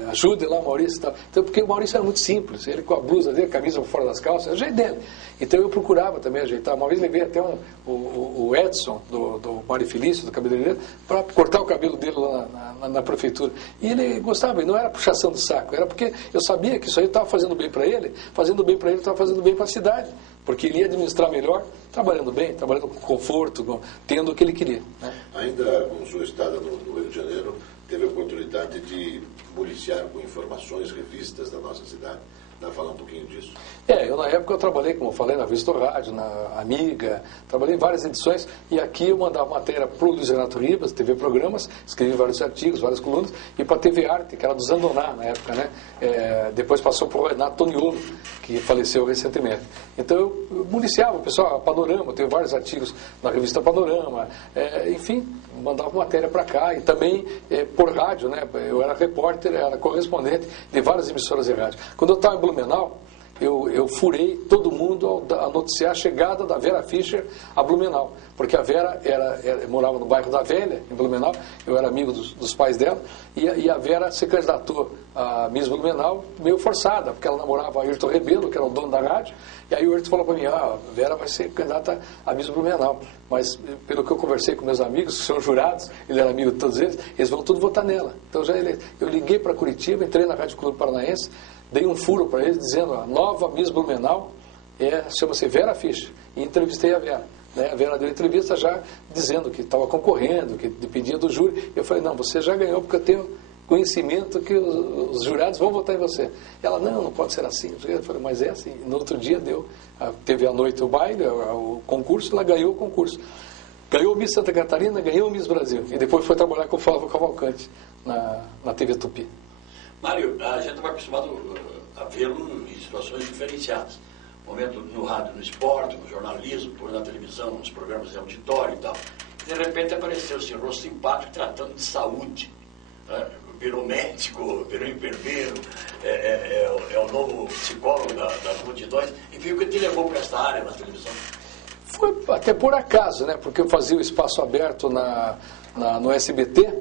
ajude lá o Maurício e tal. Então, porque o Maurício era muito simples, ele com a blusa dele, a camisa por fora das calças, era o jeito dele. Então eu procurava também ajeitar. Uma vez levei até o Edson, do Mário Felício, do cabeleireiro, para cortar o cabelo dele lá na prefeitura. E ele gostava, e não era puxação de saco, era porque eu sabia que isso aí estava fazendo bem para ele, estava fazendo bem para a cidade. Porque ele ia administrar melhor, trabalhando bem, trabalhando com conforto, tendo o que ele queria. Ainda com sua estada no Rio de Janeiro, teve a oportunidade de policiar com informações, revistas da nossa cidade. Dá para falar um pouquinho disso? Eu na época eu trabalhei, como eu falei, na Visto Rádio, na Amiga, trabalhei em várias edições, e aqui eu mandava matéria para o Luiz Renato Ribas, TV Programas, escrevi vários artigos, várias colunas, e para a TV Arte, que era do Zandoná na época, né? Depois passou para o Renato Toniolo, que faleceu recentemente. Então eu municiava o pessoal, a Panorama, tenho vários artigos na revista Panorama, enfim, mandava matéria para cá, e também por rádio, né? Eu era repórter, era correspondente de várias emissoras de rádio. Quando eu estava em Blumenau, eu furei todo mundo a noticiar a chegada da Vera Fischer a Blumenau, porque a Vera morava no bairro da Velha, em Blumenau, eu era amigo dos pais dela, e a Vera se candidatou a Miss Blumenau meio forçada, porque ela namorava o Ayrton Rebelo, que era o dono da rádio, e aí o Ayrton falou para mim, a Vera vai ser candidata a Miss Blumenau, mas pelo que eu conversei com meus amigos, que são jurados, ele era amigo de todos eles vão tudo votar nela. Então eu liguei para Curitiba, entrei na Rádio Clube Paranaense, dei um furo para eles, dizendo, a nova Miss Blumenau chama-se Vera Fischer, e entrevistei a Vera. A Vera deu entrevista já dizendo que estava concorrendo, que dependia do júri. Eu falei, não, você já ganhou, porque eu tenho conhecimento que os jurados vão votar em você. Ela, não pode ser assim. Eu falei, mas é assim. No outro dia teve à noite o baile, o concurso, ela ganhou o concurso. Ganhou o Miss Santa Catarina, ganhou o Miss Brasil. E depois foi trabalhar com o Flávio Cavalcante na TV Tupi. Mário, a gente está acostumado a vê-lo em situações diferenciadas. Momento no rádio, no esporte, no jornalismo, na televisão, nos programas de auditório e tal. De repente apareceu esse rosto simpático tratando de saúde. Virou médico, virou enfermeiro, é o novo psicólogo das multidões. Enfim, o que te levou para essa área na televisão? Foi até por acaso, né? Porque eu fazia o Espaço Aberto no SBT,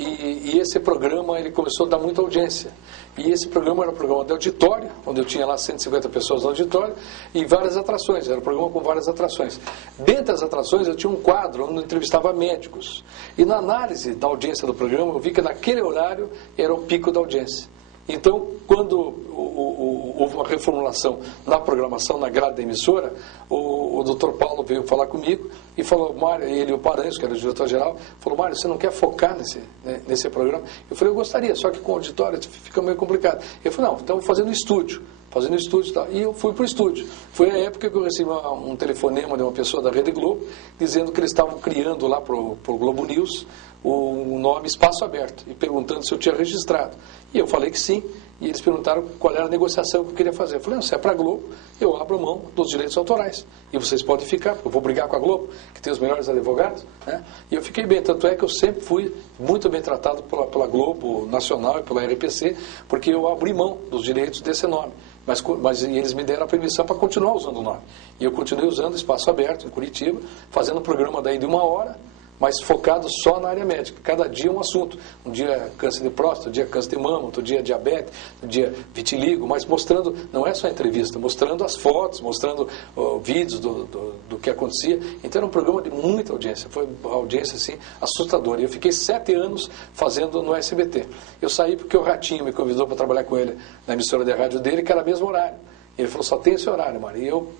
e esse programa ele começou a dar muita audiência. E esse programa era um programa de auditório, onde eu tinha lá 150 pessoas no auditório, e várias atrações, era um programa com várias atrações. Dentre as atrações eu tinha um quadro onde eu entrevistava médicos. E na análise da audiência do programa, eu vi que naquele horário era o pico da audiência. Então, quando houve uma reformulação na programação, na grade da emissora, o Dr. Paulo veio falar comigo e falou, Mário, ele e o Paranhos, que era o diretor-geral, falou, Mário, você não quer focar nesse programa? Eu falei, eu gostaria, só que com o auditório fica meio complicado. Ele falou, não, então vou fazer no estúdio. E tal. E eu fui para o estúdio. Foi a época que eu recebi um telefonema de uma pessoa da Rede Globo, dizendo que eles estavam criando lá para o Globo News o nome Espaço Aberto, e perguntando se eu tinha registrado. E eu falei que sim, e eles perguntaram qual era a negociação que eu queria fazer. Eu falei, não, se é para a Globo, eu abro mão dos direitos autorais. E vocês podem ficar, porque eu vou brigar com a Globo, que tem os melhores advogados. Né? E eu fiquei bem, tanto é que eu sempre fui muito bem tratado pela Globo Nacional e pela RPC, porque eu abri mão dos direitos desse nome. Mas eles me deram a permissão para continuar usando o nome. E eu continuei usando Espaço Aberto em Curitiba, fazendo um programa daí de 1 hora, mas focado só na área médica. Cada dia um assunto. Um dia câncer de próstata, um dia câncer de mama, outro dia diabetes, um dia vitiligo, mas mostrando, não é só entrevista, mostrando as fotos, mostrando vídeos do que acontecia. Então era um programa de muita audiência, foi uma audiência assim assustadora. E eu fiquei 7 anos fazendo no SBT. Eu saí porque o Ratinho me convidou para trabalhar com ele na emissora de rádio dele, que era o mesmo horário. Ele falou, só tem esse horário, Mário. E eu,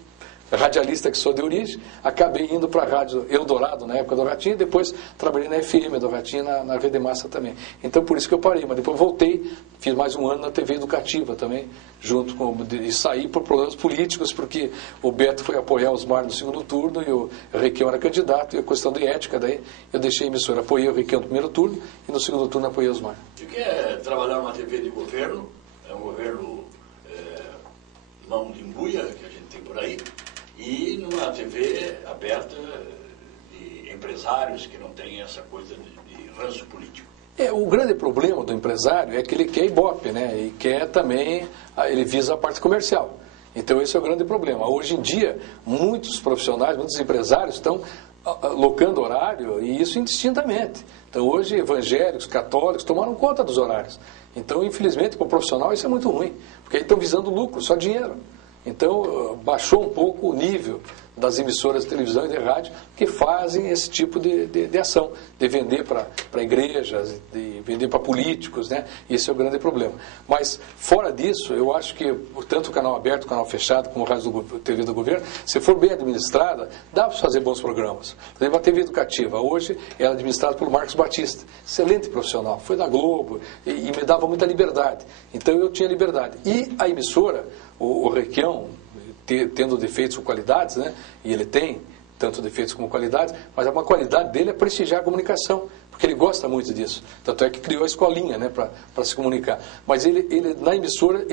radialista que sou de origem, acabei indo para a Rádio Eldorado, na época do Ratinho, e depois trabalhei na FM do Ratinho, na Rede Massa também. Então, por isso que eu parei, mas depois voltei, fiz mais um ano na TV Educativa também, junto com, e saí por problemas políticos, porque o Beto foi apoiar os Osmar no segundo turno, e o Requião era candidato, e a questão de ética, daí eu deixei a emissora, apoiei o Requião no primeiro turno, e no segundo turno apoiei o Osmar. O que é trabalhar numa TV de governo? É um governo mão de embuia, que a gente tem por aí, e numa TV aberta de empresários que não tem essa coisa de ranço político. O grande problema do empresário é que ele quer Ibope, né? E quer também, ele visa a parte comercial. Então esse é o grande problema. Hoje em dia, muitos profissionais, muitos empresários estão locando horário, e isso indistintamente. Então hoje evangélicos, católicos tomaram conta dos horários. Então, infelizmente, para o profissional isso é muito ruim, porque aí estão visando lucro, só dinheiro. Então, baixou um pouco o nível das emissoras de televisão e de rádio que fazem esse tipo de ação, de vender para igrejas, de vender para políticos, né? Esse é o grande problema. Mas, fora disso, eu acho que tanto o canal aberto, o canal fechado, como o rádio TV do governo, se for bem administrada, dá para fazer bons programas. Por exemplo, a TV Educativa, hoje, ela é administrada pelo Marcos Batista, excelente profissional, foi da Globo e me dava muita liberdade. Então, eu tinha liberdade. E a emissora, o Requião, tendo defeitos ou qualidades, né? E ele tem tanto defeitos como qualidades, mas uma qualidade dele é prestigiar a comunicação, porque ele gosta muito disso. Tanto é que criou a escolinha, né, para se comunicar. Mas ele na emissora,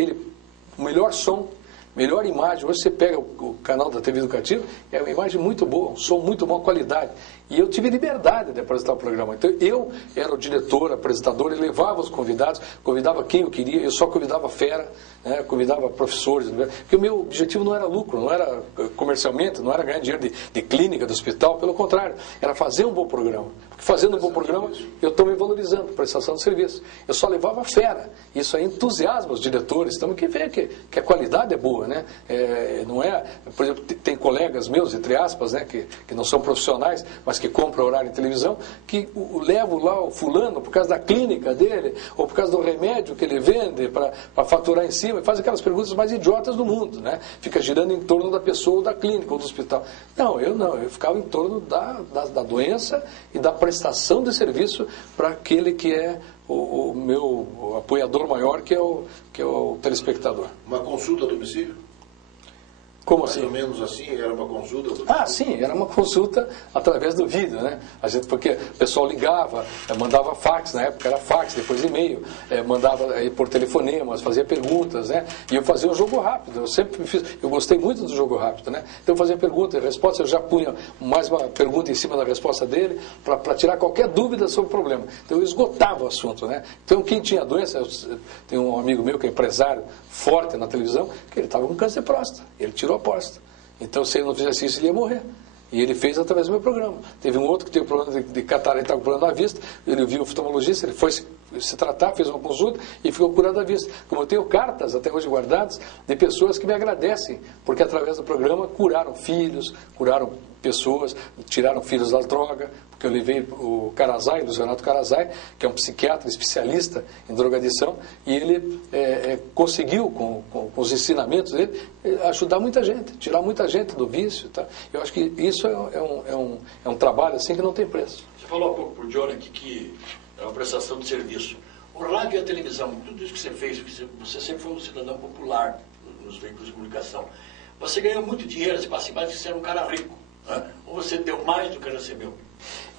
o melhor som, melhor imagem. Hoje você pega o canal da TV Educativa, é uma imagem muito boa, um som muito bom, qualidade. E eu tive liberdade de apresentar o programa. Então eu era o diretor, apresentador, e levava os convidados, convidava quem eu queria, eu só convidava fera, né, convidava professores, porque o meu objetivo não era lucro, não era comercialmente, não era ganhar dinheiro de clínica, do hospital, pelo contrário, era fazer um bom programa. Porque fazendo um bom programa, eu estou me valorizando, prestação de serviço. Eu só levava fera. Isso aí entusiasma os diretores, temos que ver que a qualidade é boa, né? Não é, por exemplo, tem colegas meus, entre aspas, né, que não são profissionais, mas que compram horário em televisão, que levo lá o fulano por causa da clínica dele, ou por causa do remédio que ele vende para faturar em cima, e faz aquelas perguntas mais idiotas do mundo, né? Fica girando em torno da pessoa, ou da clínica, ou do hospital. Não, eu ficava em torno da doença e da prestação de serviço para aquele que é o meu apoiador maior, que é o telespectador. Uma consulta a domicílio? Como Mais assim? ou menos assim, era uma consulta? Sim, era uma consulta através do vídeo, né? Porque o pessoal ligava, mandava fax, na época era fax, depois e-mail, mandava por telefonemas, fazia perguntas, né? E eu fazia um jogo rápido, eu gostei muito do jogo rápido, né? Então eu fazia pergunta e resposta, eu já punha mais uma pergunta em cima da resposta dele, para tirar qualquer dúvida sobre o problema. Então eu esgotava o assunto, né? Então quem tinha doença, tem um amigo meu que é empresário forte na televisão, que ele estava com câncer de próstata, ele tirou a próstata. Então, se ele não fizesse isso, ele ia morrer. E ele fez através do meu programa. Teve um outro que teve problema de catarata, estava com problema na vista, ele viu o oftalmologista, ele foi se tratar, fez uma consulta e ficou curado da vista. Como eu tenho cartas até hoje guardadas de pessoas que me agradecem, porque através do programa curaram filhos, curaram pessoas, tiraram filhos da droga, porque eu levei o Carazai, Luiz Renato Carazai, que é um psiquiatra especialista em drogadição, e ele conseguiu, com os ensinamentos dele, ajudar muita gente, tirar muita gente do vício. Tá? Eu acho que isso é um trabalho assim que não tem preço. Você falou há pouco para o Johnny aqui que é uma prestação de serviço. O rádio e a televisão, tudo isso que você fez, você sempre foi um cidadão popular nos veículos de comunicação. Você ganhou muito dinheiro, você era um cara rico. Ou você deu mais do que recebeu?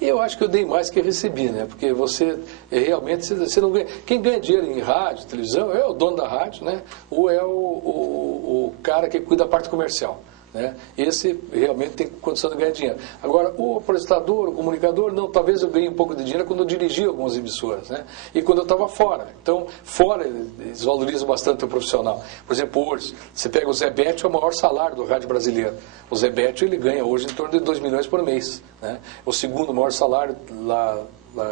Eu acho que eu dei mais que recebi, né? Porque você realmente você não ganha. Quem ganha dinheiro em rádio, televisão, é o dono da rádio, né? Ou é o cara que cuida da parte comercial. Né? Esse realmente tem condição de ganhar dinheiro. Agora, o apresentador, o comunicador, não, talvez eu ganhe um pouco de dinheiro quando eu dirigi algumas emissoras, né? E quando eu estava fora. Então, fora eles valorizam bastante o profissional. Por exemplo, hoje, você pega o Zé Bétio, é o maior salário do rádio brasileiro. O Zé Bétio, ele ganha hoje em torno de 2 milhões por mês. Né? O segundo maior salário lá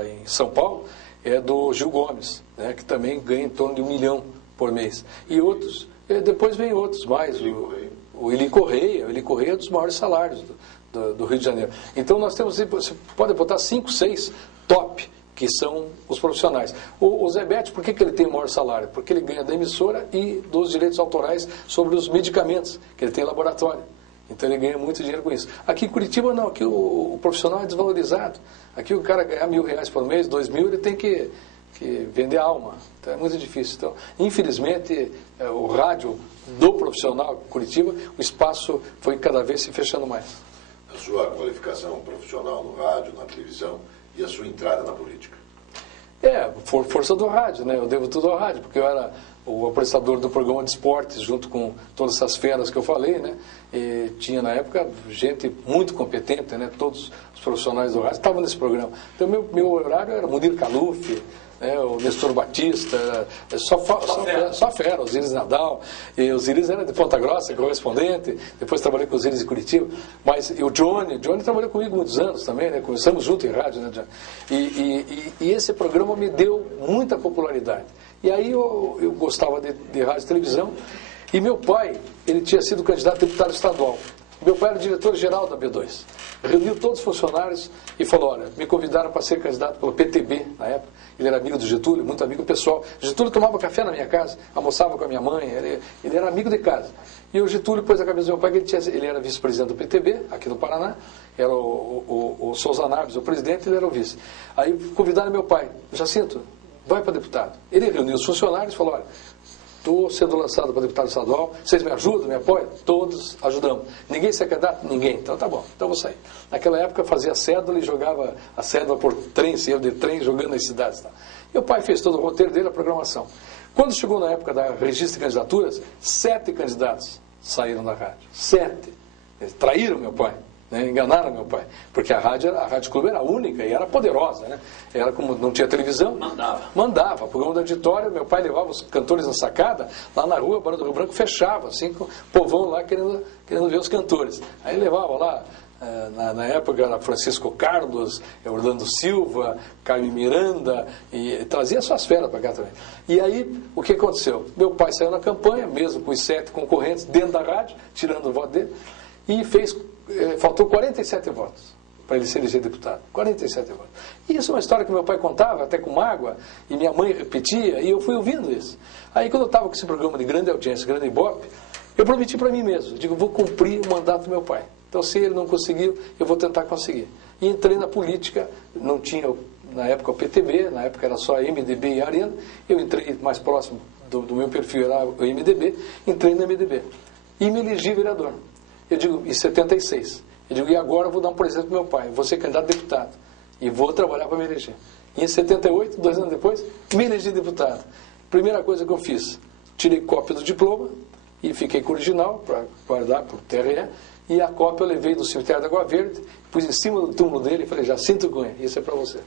em São Paulo é do Gil Gomes, né? Que também ganha em torno de 1 milhão por mês. E outros, depois vem outros mais. O Eli Correia é um dos maiores salários do Rio de Janeiro. Então nós temos, você pode botar 5, 6 top que são os profissionais. O Zé Betti, por que ele tem o maior salário? Porque ele ganha da emissora e dos direitos autorais sobre os medicamentos, que ele tem em laboratório. Então ele ganha muito dinheiro com isso. Aqui em Curitiba não, aqui o profissional é desvalorizado. Aqui o cara ganhar R$1.000 por mês, 2.000, ele tem que vender a alma. Então é muito difícil. Então, infelizmente, o rádio do profissional em Curitiba, o espaço foi cada vez se fechando mais. A sua qualificação profissional no rádio, na televisão e a sua entrada na política? Força do rádio, né? Eu devo tudo ao rádio, porque eu era o apresentador do programa de esportes, junto com todas essas feras que eu falei, né? E tinha na época gente muito competente, né? Todos os profissionais do rádio estavam nesse programa. Então meu horário era Munir Caluf, né? O Nestor Batista, só fera, Osiris Nadal. E o Osiris era de Ponta Grossa, correspondente. Depois trabalhei com o Osiris de Curitiba. Mas e o Johnny trabalhou comigo muitos anos também, né? Começamos junto em rádio, né, Johnny? E esse programa me deu muita popularidade. E aí eu gostava de rádio e televisão. E meu pai, ele tinha sido candidato a deputado estadual. Meu pai era diretor-geral da B2. Reuniu todos os funcionários e falou, olha, me convidaram para ser candidato pelo PTB na época. Ele era amigo do Getúlio, muito amigo pessoal. Getúlio tomava café na minha casa, almoçava com a minha mãe, ele era amigo de casa. E o Getúlio pôs a cabeça do meu pai, que ele era vice-presidente do PTB, aqui no Paraná. Era o Souza Naves, o presidente, ele era o vice. Aí convidaram meu pai, Jacinto, vai para deputado. Ele reuniu os funcionários e falou, olha, estou sendo lançado para deputado estadual, vocês me ajudam, me apoiam? Todos ajudamos. Ninguém se é candidato? Ninguém. Então tá bom, então vou sair. Naquela época eu fazia cédula e jogava a cédula por trem, se eu de trem, jogando nas cidades. Tá? E o pai fez todo o roteiro dele, a programação. Quando chegou na época da registro de candidaturas, 7 candidatos saíram da rádio. 7. Eles traíram meu pai. Né, enganaram meu pai, porque a Rádio Clube era única e era poderosa, né? Era como não tinha televisão, mandava, programa do auditório, meu pai levava os cantores na sacada, lá na rua, Barão do Rio Branco fechava, assim, com o povão lá querendo ver os cantores. Aí levava lá, na época era Francisco Carlos, Orlando Silva, Carmen Miranda, e trazia suas feras para cá também. E aí, o que aconteceu? Meu pai saiu na campanha, mesmo com os 7 concorrentes dentro da rádio, tirando o voto dele, e faltou 47 votos para ele ser elegido deputado. 47 votos. E isso é uma história que meu pai contava, até com mágoa, e minha mãe repetia, e eu fui ouvindo isso. Aí, quando eu estava com esse programa de grande audiência, grande Ibope, eu prometi para mim mesmo, eu digo, vou cumprir o mandato do meu pai. Então, se ele não conseguiu, eu vou tentar conseguir. E entrei na política, não tinha, na época, o PTB, na época era só MDB e Arena, eu entrei mais próximo do meu perfil, era o MDB, entrei no MDB. E me elegi vereador. Eu digo, em 76. Eu digo, e agora eu vou dar um presente para meu pai. Vou ser candidato a deputado. E vou trabalhar para me eleger. E em 78, 2 anos depois, me elegi deputado. Primeira coisa que eu fiz, tirei cópia do diploma e fiquei com o original para guardar por TRE. E a cópia eu levei do cemitério da Água Verde, pus em cima do túmulo dele e falei, Jacinto Cunha, isso é para você.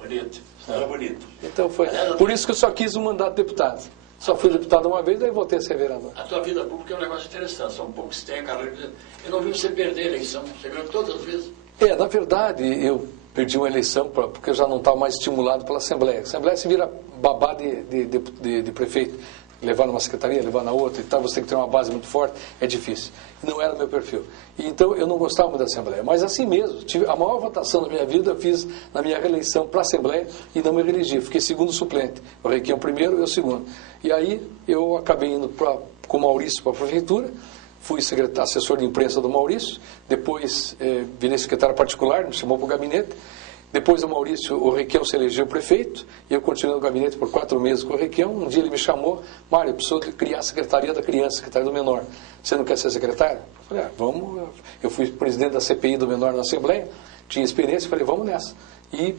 Bonito. Era bonito. Então foi. Por isso que eu só quis um mandato de deputado. Só fui deputado uma vez, daí voltei a ser vereador. A tua vida pública é um negócio interessante, são poucos que têm a carreira. Eu não vi você perder a eleição, você ganhou todas as vezes. Na verdade, eu perdi uma eleição porque eu já não estava mais estimulado pela Assembleia. A Assembleia se vira babá de prefeito. Levar numa secretaria, levar na outra e tal, você tem que ter uma base muito forte, é difícil. Não era meu perfil. E, então, eu não gostava muito da Assembleia. Mas assim mesmo, a maior votação da minha vida eu fiz na minha reeleição para a Assembleia e não me reelegi. Fiquei segundo suplente. O Requião primeiro e eu segundo. E aí, eu acabei indo com o Maurício para a prefeitura, fui assessor de imprensa do Maurício, depois virei secretário particular, me chamou para o gabinete. Depois do Maurício, o Requião se elegeu prefeito, e eu continuei no gabinete por 4 meses com o Requião. Um dia ele me chamou, Mário, eu preciso criar a Secretaria da Criança, Secretaria do Menor. Você não quer ser secretário? Eu falei, vamos. Eu fui presidente da CPI do Menor na Assembleia, tinha experiência, falei, vamos nessa. E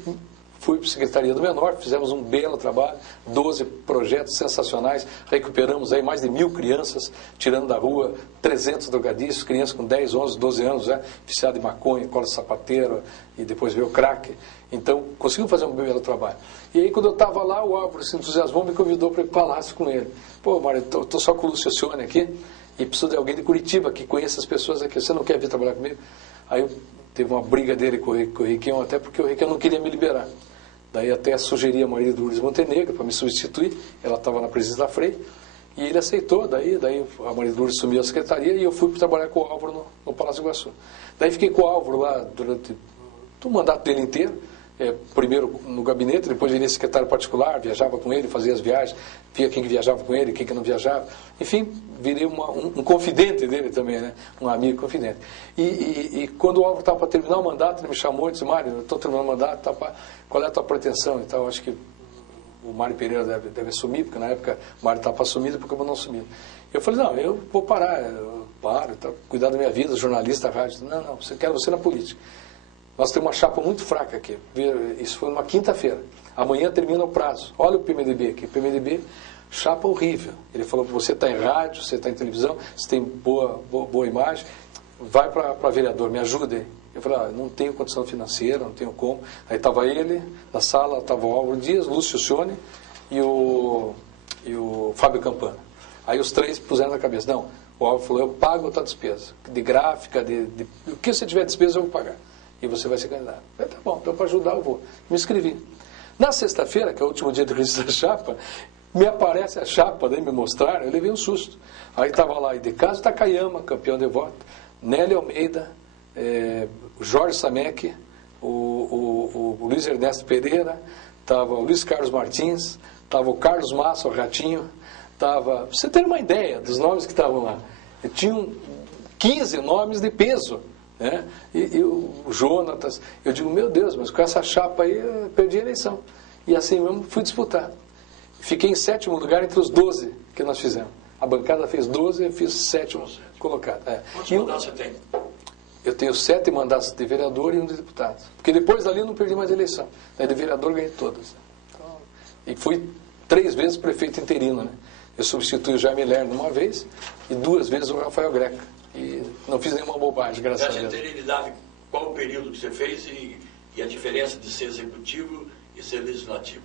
fui para a Secretaria do Menor, fizemos um belo trabalho, 12 projetos sensacionais, recuperamos aí mais de 1.000 crianças, tirando da rua 300 drogadistas, crianças com 10, 11, 12 anos, viciadas em maconha, cola sapateira, e depois veio o crack. Então, conseguimos fazer um belo trabalho. E aí, quando eu estava lá, o Álvaro se entusiasmou, me convidou para ir para o Palácio com ele. Pô, Mário, eu estou só com o Lúcio Cione aqui, e preciso de alguém de Curitiba que conheça as pessoas aqui, você não quer vir trabalhar comigo? Aí teve uma briga dele com o Requião, até porque o Requião não queria me liberar. Daí até sugeri a Maria de Lourdes Montenegro para me substituir, ela estava na presidência da FREI, e ele aceitou, daí a Maria de Lourdes assumiu a secretaria e eu fui trabalhar com o Álvaro no Palácio Iguaçu. Daí fiquei com o Álvaro lá durante o mandato dele inteiro, primeiro no gabinete, depois virei secretário particular, viajava com ele, fazia as viagens, via quem que viajava com ele, quem que não viajava. Enfim, virei um confidente dele também, né? Um amigo confidente. E quando o Álvaro estava para terminar o mandato, ele me chamou e disse: Mário, eu estou terminando o mandato, qual é a tua pretensão? Então, acho que o Mário Pereira deve assumir, porque na época o Mário estava para assumir, porque eu não assumi. Eu falei: não, eu vou parar, eu paro, cuidar da minha vida, jornalista, rádio. Não, quero você na política. Nós temos uma chapa muito fraca aqui. Isso foi numa quinta-feira. Amanhã termina o prazo. Olha o PMDB aqui. PMDB, chapa horrível. Ele falou: você está em rádio, você está em televisão, você tem boa imagem, vai para vereador, me ajude aí. Eu falei: não tenho condição financeira, não tenho como. Aí estava ele na sala, estava o Álvaro Dias, Lúcio Cione e o Fábio Campana. Aí os três puseram na cabeça: não, o Álvaro falou: eu pago a tua despesa, de gráfica, o que você tiver despesa eu vou pagar. E você vai ser candidato. Eu falei: tá bom, então para ajudar eu vou. Me inscrevi. Na sexta-feira, que é o último dia de registro da chapa, me aparece a chapa, daí me mostraram, eu levei um susto. Aí estava lá Idecaso Takayama, campeão de voto, Nélio Almeida, Jorge Samek, o Luiz Ernesto Pereira, estava o Luiz Carlos Martins, estava o Carlos Massa, o Ratinho, estava... Você tem uma ideia dos nomes que estavam lá. Tinham 15 nomes de peso. Né? E o Jonatas, eu digo: meu Deus, mas com essa chapa aí eu perdi a eleição. E assim mesmo fui disputar. Fiquei em 7º lugar entre os 12 que nós fizemos. A bancada fez 12 e eu fiz 7º colocado. Quantos mandatos você tem? Eu tenho 7 mandatos de vereador e 1 de deputado. Porque depois dali eu não perdi mais a eleição. Daí de vereador ganhei todas. Então, e fui 3 vezes prefeito interino. Né? Eu substituí o Jaime Lerner uma vez e 2 vezes o Rafael Greca. E não fiz nenhuma bobagem, graças a Deus. Você teria me dado qual o período que você fez e a diferença de ser executivo e ser legislativo?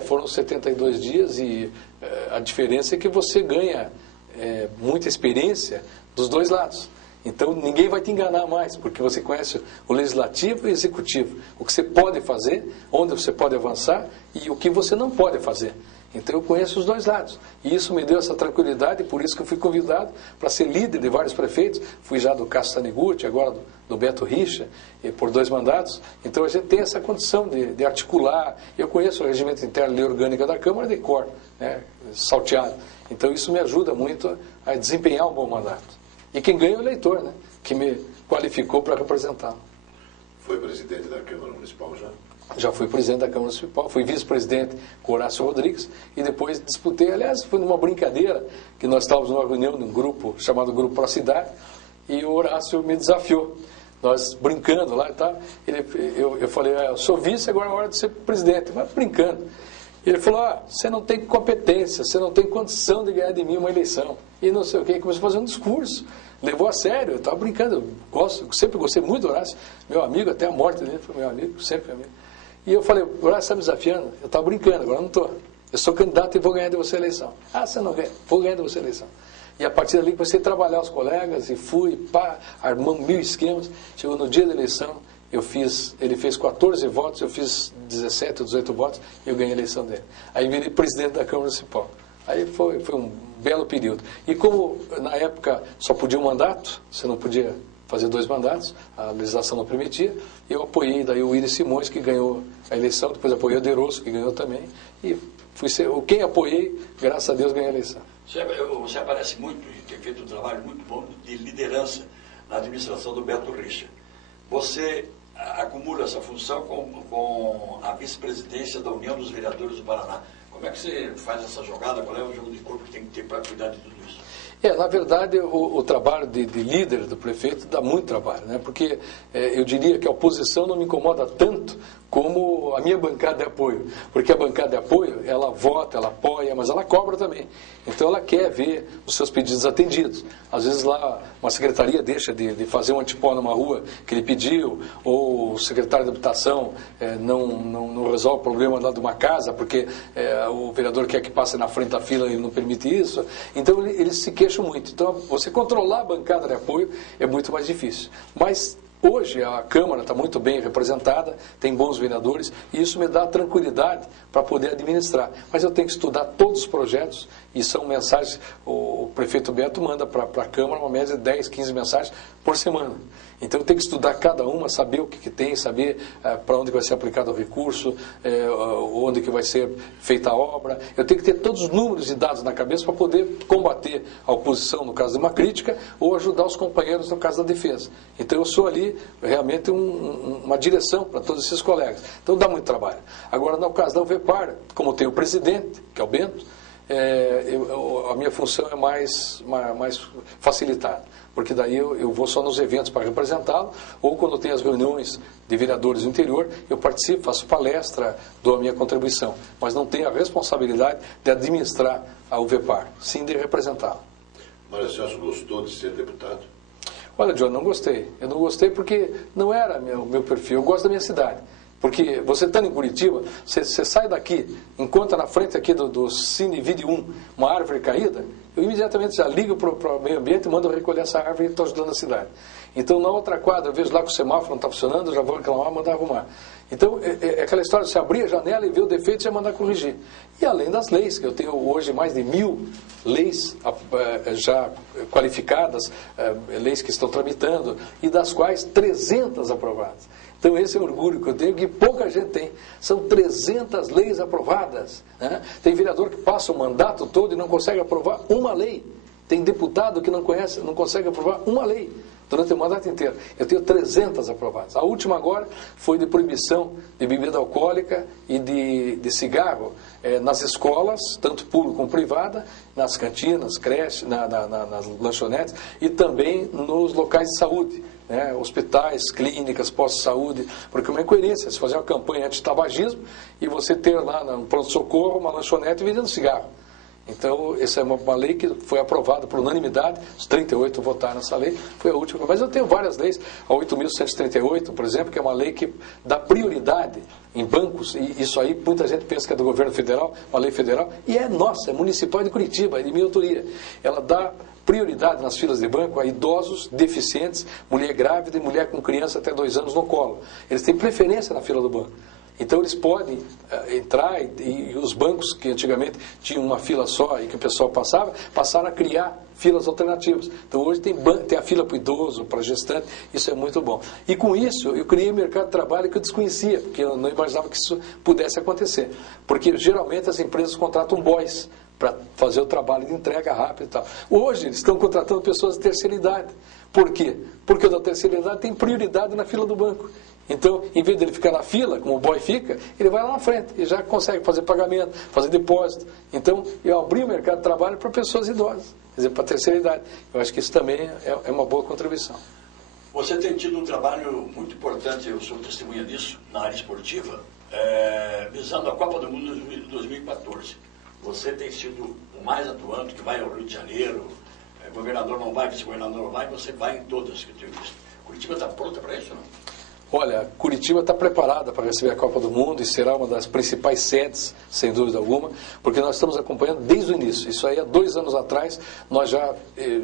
Foram 72 dias e a diferença é que você ganha muita experiência dos dois lados. Então ninguém vai te enganar mais, porque você conhece o legislativo e o executivo. O que você pode fazer, onde você pode avançar e o que você não pode fazer. Então eu conheço os dois lados. E isso me deu essa tranquilidade, e por isso que eu fui convidado para ser líder de vários prefeitos. Fui já do Cássio Taniguchi, agora do Beto Richa, por 2 mandatos. Então a gente tem essa condição de articular. Eu conheço o regimento interno e lei orgânica da Câmara de cor, né, salteado. Então isso me ajuda muito a desempenhar um bom mandato. E quem ganha é o eleitor, né, que me qualificou para representá-lo. Foi presidente da Câmara Municipal já? Já fui presidente da Câmara Municipal, fui vice-presidente com Horácio Rodrigues e depois disputei, aliás, foi numa brincadeira que nós estávamos numa reunião de um grupo chamado Grupo Pro Cidade e o Horácio me desafiou. Nós brincando lá e tal, eu falei: eu sou vice, agora é hora de ser presidente, mas brincando. Ele falou: você não tem competência, você não tem condição de ganhar de mim uma eleição. E não sei o quê, começou a fazer um discurso. Levou a sério, eu estava brincando, sempre gostei muito do Horácio, meu amigo, até a morte dele foi meu amigo, sempre amigo. E eu falei: o Horácio está me desafiando? Eu estava brincando, agora não estou. Eu sou candidato e vou ganhar de você a eleição. Você não ganha? Vou ganhar de você a eleição. E a partir dali comecei a trabalhar os colegas e fui, armando 1000 esquemas. Chegou no dia da eleição, ele fez 14 votos, eu fiz 17 ou 18 votos e eu ganhei a eleição dele. Aí virei presidente da Câmara Municipal. Aí foi um belo período. E como na época só podia um mandato, você não podia fazer 2 mandatos, a legislação não permitia, eu apoiei daí o Willis Simões, que ganhou a eleição, depois apoiei o Derosso, que ganhou também, e quem apoiei, graças a Deus, ganhei a eleição. Você aparece muito e tem feito um trabalho muito bom de liderança na administração do Beto Richa. Você acumula essa função com a vice-presidência da União dos Vereadores do Paraná. Como é que você faz essa jogada? Qual é o jogo de corpo que tem que ter para cuidar de tudo isso? Na verdade, o trabalho de líder do prefeito dá muito trabalho, né? Porque eu diria que a oposição não me incomoda tanto como a minha bancada de apoio. Porque a bancada de apoio, ela vota, ela apoia, mas ela cobra também. Então ela quer ver os seus pedidos atendidos. Às vezes lá uma secretaria deixa de fazer um antipó numa rua que ele pediu, ou o secretário de habitação não resolve o problema lá de uma casa, porque o vereador quer que passe na frente da fila e ele não permite isso. Então eles se queixam muito. Então você controlar a bancada de apoio é muito mais difícil. Mas Hoje a Câmara está muito bem representada, tem bons vereadores, e isso me dá tranquilidade para poder administrar. Mas eu tenho que estudar todos os projetos, e são mensagens, o prefeito Beto manda para a Câmara uma média de 10, 15 mensagens por semana. Então eu tenho que estudar cada uma, saber o que tem, saber para onde vai ser aplicado o recurso, onde que vai ser feita a obra. Eu tenho que ter todos os números e dados na cabeça para poder combater a oposição no caso de uma crítica ou ajudar os companheiros no caso da defesa. Então eu sou ali realmente uma direção para todos esses colegas. Então dá muito trabalho. Agora, no caso da UVEPAR, como tem o presidente, que é o Bento, a minha função é mais facilitada, porque daí eu vou só nos eventos para representá-lo, ou quando tem as reuniões de vereadores do interior, eu participo, faço palestra, dou a minha contribuição, mas não tenho a responsabilidade de administrar a UVEPAR, sim de representá-lo. Mário Celso gostou de ser deputado? Olha, John, não gostei. Eu não gostei porque não era meu perfil. Eu gosto da minha cidade. Porque você estando em Curitiba, você sai daqui, encontra na frente aqui do Cine Vide 1 uma árvore caída, eu imediatamente já ligo para o meio ambiente e mando recolher essa árvore e estou ajudando a cidade. Então, na outra quadra, eu vejo lá que o semáforo não está funcionando, eu já vou reclamar, mandar arrumar. Então, é aquela história de você abrir a janela e ver o defeito e já mandar corrigir. E além das leis, que eu tenho hoje mais de 1000 leis já qualificadas, leis que estão tramitando, e das quais 300 aprovadas. Então esse é o orgulho que eu tenho, que pouca gente tem. São 300 leis aprovadas. Né? Tem vereador que passa o mandato todo e não consegue aprovar uma lei. Tem deputado que não consegue aprovar uma lei durante o mandato inteiro. Eu tenho 300 aprovadas. A última agora foi de proibição de bebida alcoólica e de cigarro nas escolas, tanto pública como privada, nas cantinas, creches, nas lanchonetes e também nos locais de saúde. Hospitais, clínicas, postos de saúde, porque é uma incoerência se fazer uma campanha anti-tabagismo e você ter lá no pronto-socorro uma lanchonete vendendo cigarro. Então, essa é uma lei que foi aprovada por unanimidade, os 38 votaram nessa lei, foi a última. Mas eu tenho várias leis, a 8.138, por exemplo, que é uma lei que dá prioridade em bancos, e isso aí muita gente pensa que é do governo federal, uma lei federal, e é nossa, é municipal de Curitiba, é de minha autoria. Ela dá prioridade nas filas de banco a idosos, deficientes, mulher grávida e mulher com criança até 2 anos no colo. Eles têm preferência na fila do banco. Então eles podem entrar e os bancos que antigamente tinham uma fila só e que o pessoal passava, passaram a criar filas alternativas. Então hoje tem a fila para o idoso, para gestante, isso é muito bom. E com isso eu criei um mercado de trabalho que eu desconhecia, porque eu não imaginava que isso pudesse acontecer. Porque geralmente as empresas contratam boys para fazer o trabalho de entrega rápida e tal. Hoje eles estão contratando pessoas de terceira idade. Por quê? Porque o da terceira idade tem prioridade na fila do banco. Então, em vez dele ficar na fila, como o boy fica, ele vai lá na frente e já consegue fazer pagamento, fazer depósito. Então, eu abri o mercado de trabalho para pessoas idosas, quer dizer, para a terceira idade. Eu acho que isso também é uma boa contribuição. Você tem tido um trabalho muito importante, eu sou testemunha disso, na área esportiva, visando a Copa do Mundo de 2014. Você tem sido o mais atuante, que vai ao Rio de Janeiro, governador não vai, vice-governador não vai, você vai em todas que eu tenho visto. Curitiba está pronta para isso, não? Olha, Curitiba está preparada para receber a Copa do Mundo e será uma das principais sedes, sem dúvida alguma, porque nós estamos acompanhando desde o início. Isso aí, há 2 anos atrás, nós já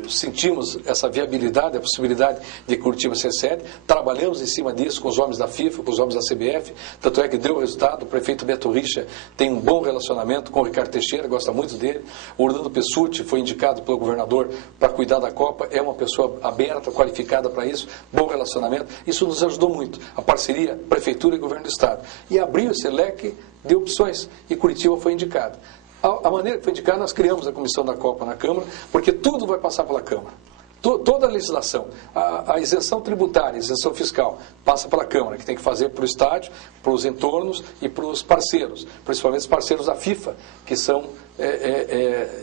sentimos essa viabilidade, a possibilidade de Curitiba ser sede. Trabalhamos em cima disso com os homens da FIFA, com os homens da CBF, tanto é que deu resultado. O prefeito Beto Richa tem um bom relacionamento com o Ricardo Teixeira, gosta muito dele. O Orlando Pessutti foi indicado pelo governador para cuidar da Copa, é uma pessoa aberta, qualificada para isso, bom relacionamento. Isso nos ajudou muito. A parceria Prefeitura e Governo do Estado. E abriu esse leque de opções. E Curitiba foi indicado. A maneira que foi indicada, nós criamos a Comissão da Copa na Câmara, porque tudo vai passar pela Câmara. Toda a legislação, a isenção tributária, a isenção fiscal, passa pela Câmara, que tem que fazer para o estádio, para os entornos e para os parceiros, principalmente os parceiros da FIFA, que são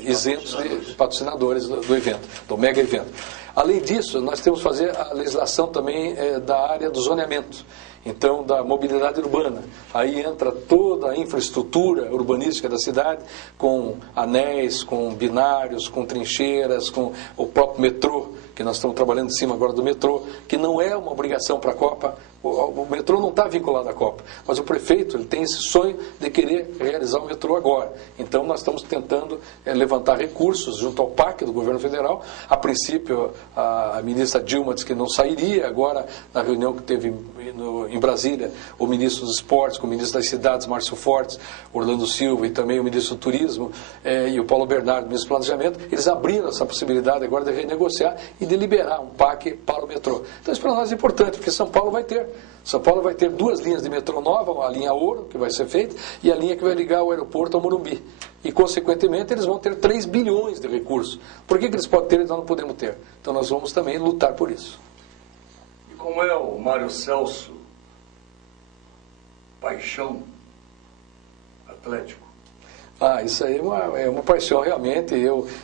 isentos de patrocinadores do evento, do mega evento. Além disso, nós temos que fazer a legislação também da área do zoneamento, então da mobilidade urbana. Aí entra toda a infraestrutura urbanística da cidade, com anéis, com binários, com trincheiras, com o próprio metrô, que nós estamos trabalhando em cima agora do metrô, que não é uma obrigação para a Copa. O metrô não está vinculado à Copa, mas o prefeito ele tem esse sonho de querer realizar o metrô agora. Então nós estamos tentando levantar recursos junto ao PAC do governo federal. A princípio a ministra Dilma disse que não sairia, agora na reunião que teve em Brasília, o ministro dos Esportes, com o ministro das Cidades, Márcio Fortes, Orlando Silva e também o ministro do Turismo e o Paulo Bernardo, ministro do Planejamento, eles abriram essa possibilidade agora de renegociar e de liberar um PAC para o metrô. Então isso para nós é importante, porque São Paulo vai ter 2 linhas de metrô nova, a linha Ouro, que vai ser feita, e a linha que vai ligar o aeroporto ao Morumbi. E, consequentemente, eles vão ter 3 bilhões de recursos. Por que eles podem ter e nós não podemos ter? Então, nós vamos também lutar por isso. E como é o Mário Celso, paixão atlético? Isso aí é uma paixão, realmente.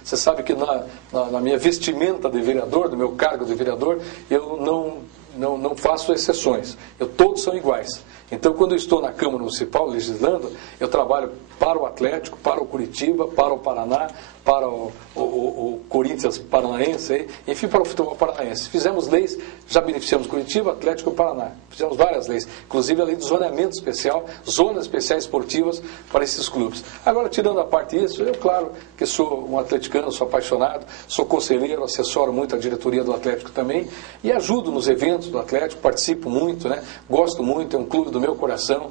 Você sabe que na minha vestimenta de vereador, do meu cargo de vereador, eu não faço exceções. Todos são iguais. Então, quando eu estou na Câmara Municipal legislando, eu trabalho para o Atlético, para o Curitiba, para o Paraná, para o Corinthians Paranaense, enfim, para o futebol paranaense. Fizemos leis, já beneficiamos Curitiba, Atlético e Paraná. Fizemos várias leis, inclusive a lei do zoneamento especial, zonas especiais esportivas para esses clubes. Agora, tirando a parte disso, eu, claro, que sou um atleticano, sou apaixonado, sou conselheiro, assessoro muito a diretoria do Atlético também, e ajudo nos eventos do Atlético, participo muito, gosto muito, é um clube do meu coração,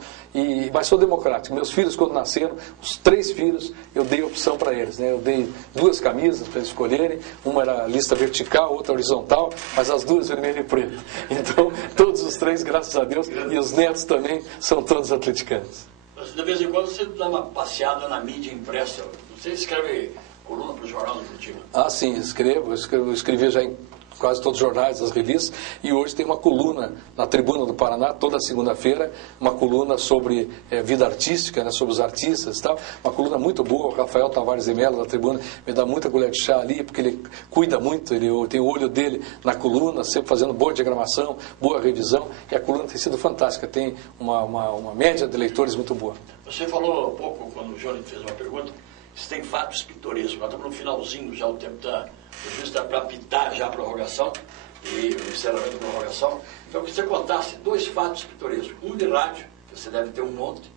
mas sou democrático. Meus filhos, quando nasceram, os 3 filhos, eu dei opção para eles, Eu dei 2 camisas para eles escolherem, uma era lista vertical, outra horizontal, mas as 2 vermelho e preto. Então, todos os 3, graças a Deus, e os netos também são todos atleticanos. Mas, de vez em quando você dá uma passeada na mídia impressa. Você escreve coluna para o Jornal do Curitiba? Sim, escrevi já em quase todos os jornais, as revistas, e hoje tem uma coluna na Tribuna do Paraná, toda segunda-feira, uma coluna sobre vida artística, sobre os artistas e tal, uma coluna muito boa. O Rafael Tavares de Mello da Tribuna me dá muita colher de chá ali, porque ele cuida muito, tem o olho dele na coluna, sempre fazendo boa diagramação, boa revisão, e a coluna tem sido fantástica, tem uma média de leitores muito boa. Você falou há pouco, quando o Johnny fez uma pergunta, se tem fatos pitorescos. Nós estamos no finalzinho, já o tempo está... O juiz está para apitar já a prorrogação e o encerramento da prorrogação. Então, que você contasse 2 fatos pitorescos. Um de rádio, que você deve ter um monte,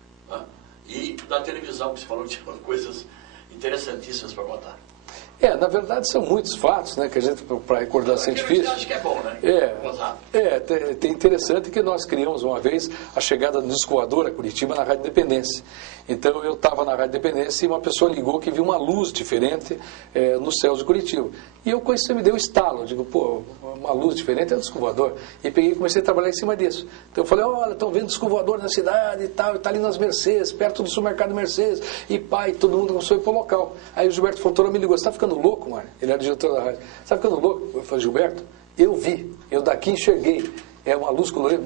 e da televisão, que você falou que tinha coisas interessantíssimas para contar. Na verdade são muitos fatos, que a gente, para recordar, assim, é difícil. Acho que é bom, né? É interessante que nós criamos uma vez a chegada do disco voador a Curitiba na Rádio Independência. Então eu estava na Rádio Independência e uma pessoa ligou que viu uma luz diferente nos céus de Curitiba. E eu com isso me deu um estalo, eu digo, uma luz diferente é o disco voador. E peguei e comecei a trabalhar em cima disso. Então eu falei, olha, estão vendo disco voador na cidade e tal, está ali nas Mercedes, perto do supermercado Mercedes, e todo mundo começou a ir para o local. Aí o Gilberto Fontoura me ligou, você está ficando louco, Mário? Ele era diretor da rádio. Você está ficando louco? Eu falei, Gilberto, eu vi, eu daqui enxerguei. É uma luz colorida.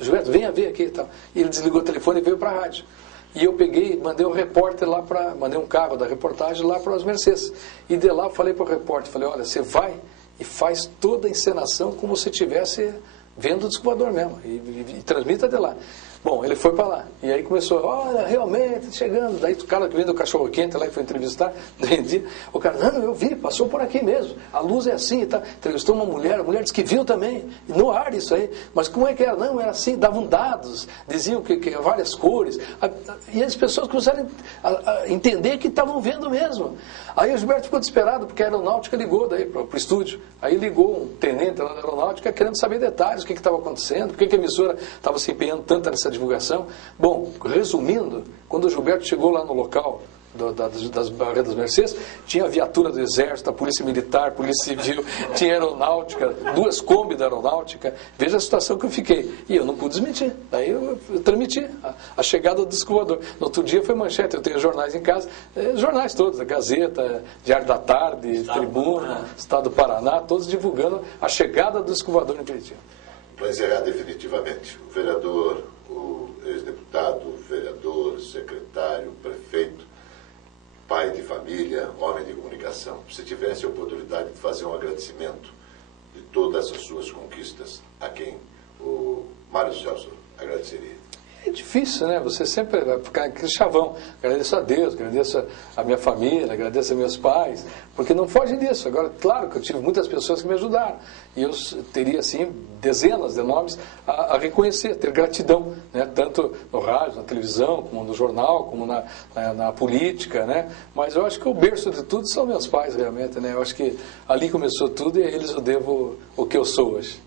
Gilberto, venha ver aqui e tal. E ele desligou o telefone e veio para a rádio. E eu peguei, mandei um repórter lá mandei um carro da reportagem lá para as Mercedes. E de lá eu falei para o repórter, falei, olha, você vai e faz toda a encenação como se estivesse vendo o disco voador mesmo. E transmita de lá. Bom, ele foi para lá. E aí começou, olha, realmente, chegando. Daí o cara que vem do Cachorro Quente lá, que foi entrevistar, o cara, não, eu vi, passou por aqui mesmo. A luz é assim e tal. Entrevistou uma mulher, a mulher disse que viu também. No ar isso aí. Mas como é que era? Não, era assim, davam dados, diziam que várias cores. E as pessoas começaram a entender que estavam vendo mesmo. Aí o Gilberto ficou desesperado, porque a aeronáutica ligou daí para o estúdio. Aí ligou um tenente lá da aeronáutica querendo saber detalhes, o que estava acontecendo, por que a emissora estava se empenhando tanto nessa divulgação. Bom, resumindo, quando o Gilberto chegou lá no local das barreiras das Mercedes, tinha viatura do Exército, da Polícia Militar, Polícia Civil, tinha aeronáutica, 2 Kombi da aeronáutica. Veja a situação que eu fiquei. E eu não pude desmentir. Daí eu transmiti a chegada do disco voador. No outro dia foi manchete, eu tenho jornais em casa, jornais todos, a Gazeta, Diário da Tarde, Tribuna, Estado do Paraná, todos divulgando a chegada do disco voador em Curitiba. Para encerrar definitivamente, o vereador, o ex-deputado, o vereador, secretário, prefeito, pai de família, homem de comunicação, se tivesse a oportunidade de fazer um agradecimento de todas as suas conquistas, a quem o Mário Celso agradeceria? difícil, né? Você sempre vai ficar aquele chavão. Agradeço a Deus, agradeço a minha família, agradeço a meus pais, porque não foge disso. Agora, claro que eu tive muitas pessoas que me ajudaram. E eu teria, assim, dezenas de nomes a reconhecer, ter gratidão, né? Tanto no rádio, na televisão, como no jornal, como na política, né? Mas eu acho que o berço de tudo são meus pais, realmente, né? Eu acho que ali começou tudo e a eles eu devo o que eu sou hoje.